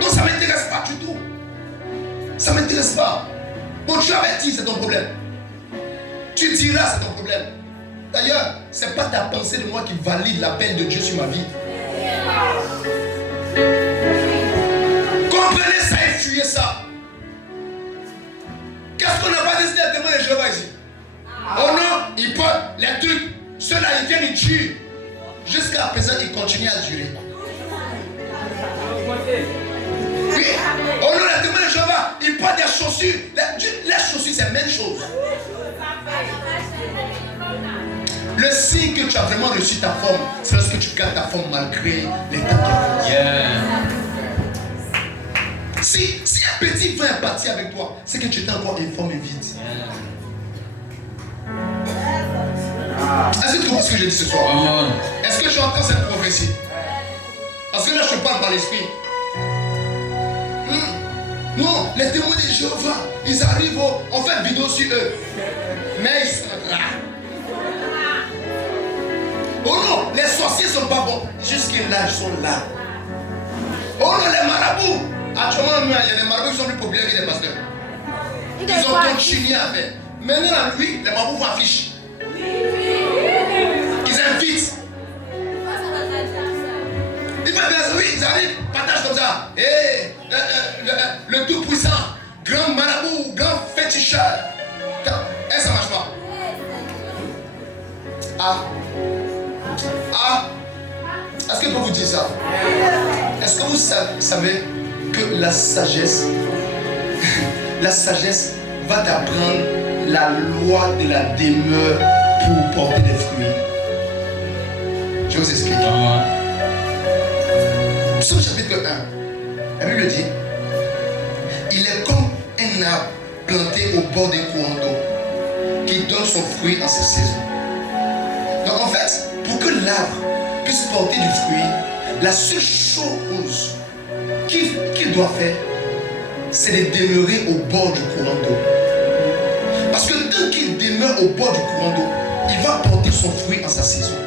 Donc ça ne m'intéresse pas du tout. Ça ne m'intéresse pas. Bon, tu avertis, c'est ton problème. Tu diras, c'est ton problème. D'ailleurs, ce n'est pas ta pensée de moi qui valide l'appel de Dieu sur ma vie. Comprenez ça et fuyez ça. Qu'est-ce qu'on n'a pas décidé de témoin de Jéhovah ici? Oh non, ils peuvent, les trucs, ceux-là ils viennent, ils tuent. Jusqu'à présent, ils continuent à durer. Oui, oh non, les témoins de Jéhovah, ils portent des chaussures. Les chaussures, c'est la même chose. Le signe que tu as vraiment reçu ta forme, c'est lorsque tu gardes ta forme malgré l'état de vie. Si un petit vin est parti avec toi, c'est que tu étais encore informe et vide. Est-ce que tu comprends ce que je dis ce soir? Est-ce que tu entends cette prophétie? Parce que là, je te parle par l'esprit. Non, les témoins de Jéhovah, ils arrivent, on fait une vidéo sur eux. Mais ils sont là. Oh non, les sorciers sont pas bons. Jusque-là, ils sont là. Oh non, les marabouts. Actuellement, il y a des marabouts qui sont plus populaires que des pasteurs. Ils ont continué à faire. Maintenant, lui, les marabouts vont afficher. Ils invitent. Oui, ils arrivent, partagent comme ça. Et le tout-puissant, grand marabout, grand féticheur. Et ça marche pas. Est-ce que je peux vous dire ça? Est-ce que vous savez que la sagesse va t'apprendre la loi de la demeure pour porter des fruits? Je vous explique. Psaume chapitre 1, la Bible dit, il est comme un arbre planté au bord d'un courant d'eau qui donne son fruit en ses saisons. Donc en fait, pour que l'arbre puisse porter du fruit, la seule chose qu'il doit faire, c'est de demeurer au bord du courant d'eau. Parce que tant qu'il demeure au bord du courant d'eau, il va porter son fruit en sa saison.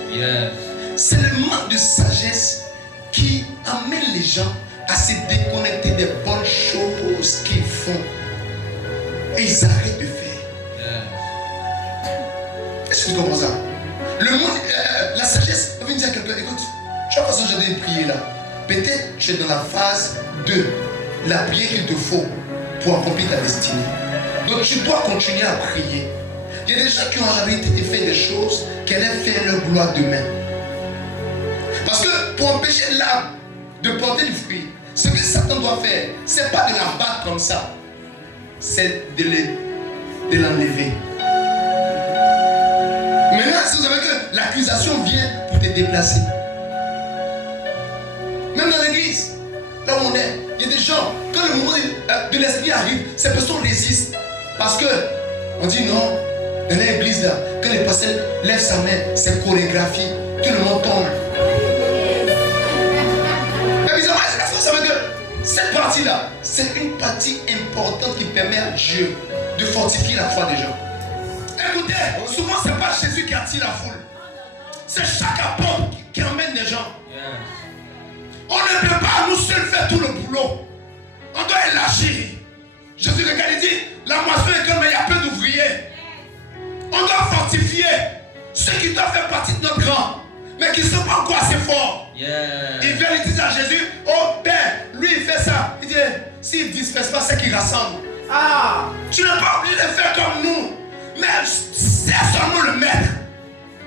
C'est le manque de sagesse qui amène les gens à se déconnecter des bonnes choses qu'ils font. Et ils arrêtent de faire. Est-ce que tu comprends ça? Le monde, la sagesse, on vient dire à quelqu'un, écoute, tu vois façon j'ai prié là. Peut-être tu es dans la phase de la prière qu'il te faut pour accomplir ta destinée. Donc tu dois continuer à prier. Il y a des gens qui ont en réalité fait des choses qui allaient faire leur gloire demain. Parce que pour empêcher l'arbre de porter du fruit, ce que Satan doit faire, c'est pas de la battre comme ça, c'est de l'enlever. Maintenant, si vous savez que l'accusation vient pour te déplacer. Même dans l'église, là où on est, il y a des gens, quand le moment de l'esprit arrive, ces personnes résistent. Parce que on dit non, dans l'église là, quand le pasteur lève sa main, c'est chorégraphie, tout le monde tombe. Mais bizarrement, est-ce que vous savez que cette partie-là, c'est une partie importante qui permet à Dieu de fortifier la foi des gens. Écoutez, souvent c'est pas Jésus qui attire la foule. C'est chaque apôtre qui emmène les gens. On ne peut pas nous seuls faire tout le boulot. On doit élargir. Jésus regarde et dit, la moisson est grande mais il y a peu d'ouvriers. On doit fortifier ceux qui doivent faire partie de notre rang, mais qui ne sont pas encore assez forts. Ils viennent, ils disent à Jésus, oh Père, lui il fait ça. Il dit, s'il ne disperse pas, c'est qu'il rassemble. Tu n'es pas obligé de faire comme nous. Mais c'est seulement le maître.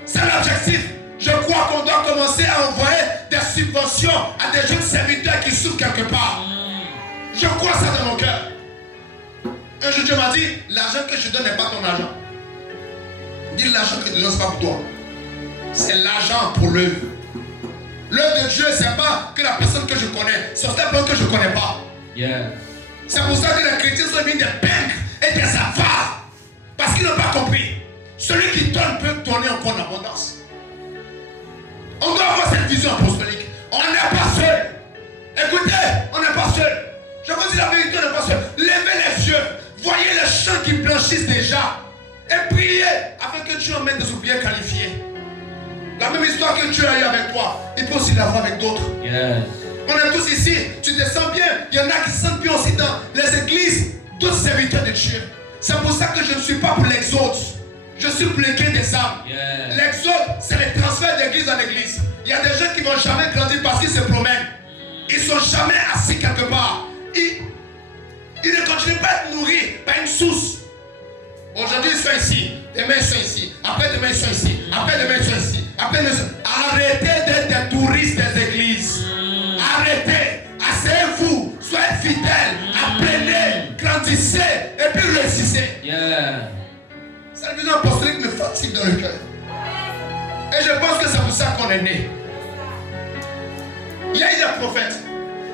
C'est l'objectif. Je crois qu'on doit commencer à envoyer des subventions à des jeunes serviteurs qui souffrent quelque part. Je crois ça dans mon cœur. Un jour Dieu m'a dit, l'argent que je donne n'est pas ton argent. Dis l'argent que je donne, ce n'est pas pour toi. C'est l'argent pour l'œuvre. L'œuvre de Dieu, ce n'est pas que la personne que je connais, c'est la personne que je ne connais pas. C'est pour ça que les chrétiens sont venus des pingres et des avares. Parce qu'ils n'ont pas compris. Celui qui donne peut donner encore en abondance. On doit avoir cette vision apostolique. On n'est pas seul. Écoutez, on n'est pas seul. Je vous dis la vérité, on n'est pas seul. Levez les yeux. Voyez les champs qui blanchissent déjà. Et priez afin que Dieu emmène des ouvriers qualifiés. La même histoire que Dieu a eu avec toi, il peut aussi l'avoir avec d'autres. On est tous ici. Tu te sens bien. Il y en a qui se sentent bien aussi dans les églises d'autres serviteurs de Dieu. C'est pour ça que je ne suis pas pour l'exode. Je suis pour les gains des âmes. L'exode, c'est le transfert d'église en église. Il y a des gens qui ne vont jamais grandir parce qu'ils se promènent. Ils ne sont jamais assis quelque part. Ils ne continuent pas à être nourris par une source. Aujourd'hui, ils sont ici. Demain, ils sont ici. Après, demain, ils sont ici. Après, demain, ils sont ici. Après, ils sont... Arrêtez d'être des touristes des églises. Arrêtez. Asseyez-vous. Soyez fidèles. Apprenez. Grandissez. Et puis réussissez. Cette vision apostolique me fatigue dans le cœur. Et je pense que c'est pour ça qu'on est né. Il y a eu des prophètes,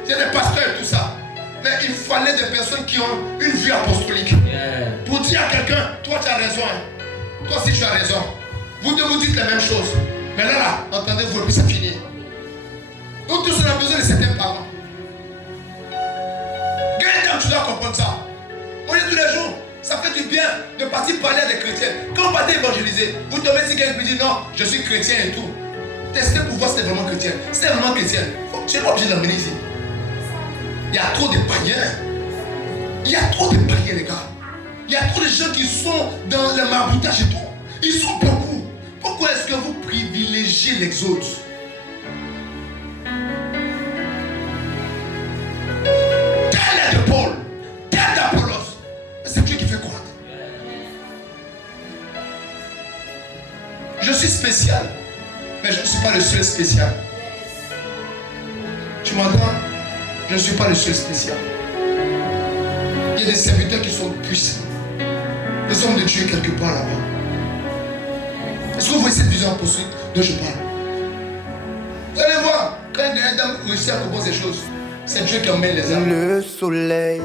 il y a des pasteurs et tout ça. Mais il fallait des personnes qui ont une vue apostolique. Yeah. Pour dire à quelqu'un, toi tu as raison. Hein. Toi aussi tu as raison. Vous deux vous dites les mêmes choses. Mais là, entendez-vous et puis c'est fini. Donc tous on a besoin de certains parents. Quand tu dois comprendre ça. On est tous les jours. Ça fait du bien de partir parler à des chrétiens. Quand on partait évangéliser, vous tombez si quelqu'un dit non, je suis chrétien et tout. Testez pour voir si c'est vraiment chrétien. Si c'est vraiment chrétien, tu n'es pas obligé d'emmener ici. Il y a trop de païens. Il y a trop de païens, les gars. Il y a trop de gens qui sont dans le maraboutage et tout. Ils sont beaucoup. Pourquoi est-ce que vous privilégiez l'exode? Tel est de Paul, tel d'Apollos. C'est Dieu qui fait croître. Je suis spécial, mais je ne suis pas le seul spécial. Tu m'entends? Je ne suis pas le seul spécial. Il y a des serviteurs qui sont puissants. Les hommes de Dieu quelque part là-bas. Est-ce que vous voyez cette vision apostolique dont je parle? Vous allez voir, quand une dame réussit à comprendre ces choses, c'est Dieu qui emmène les âmes. Le soleil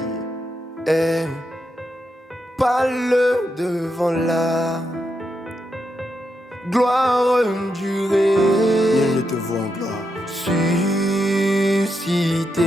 est pâle devant la gloire du règne. Nul ne te voit en gloire. Suscité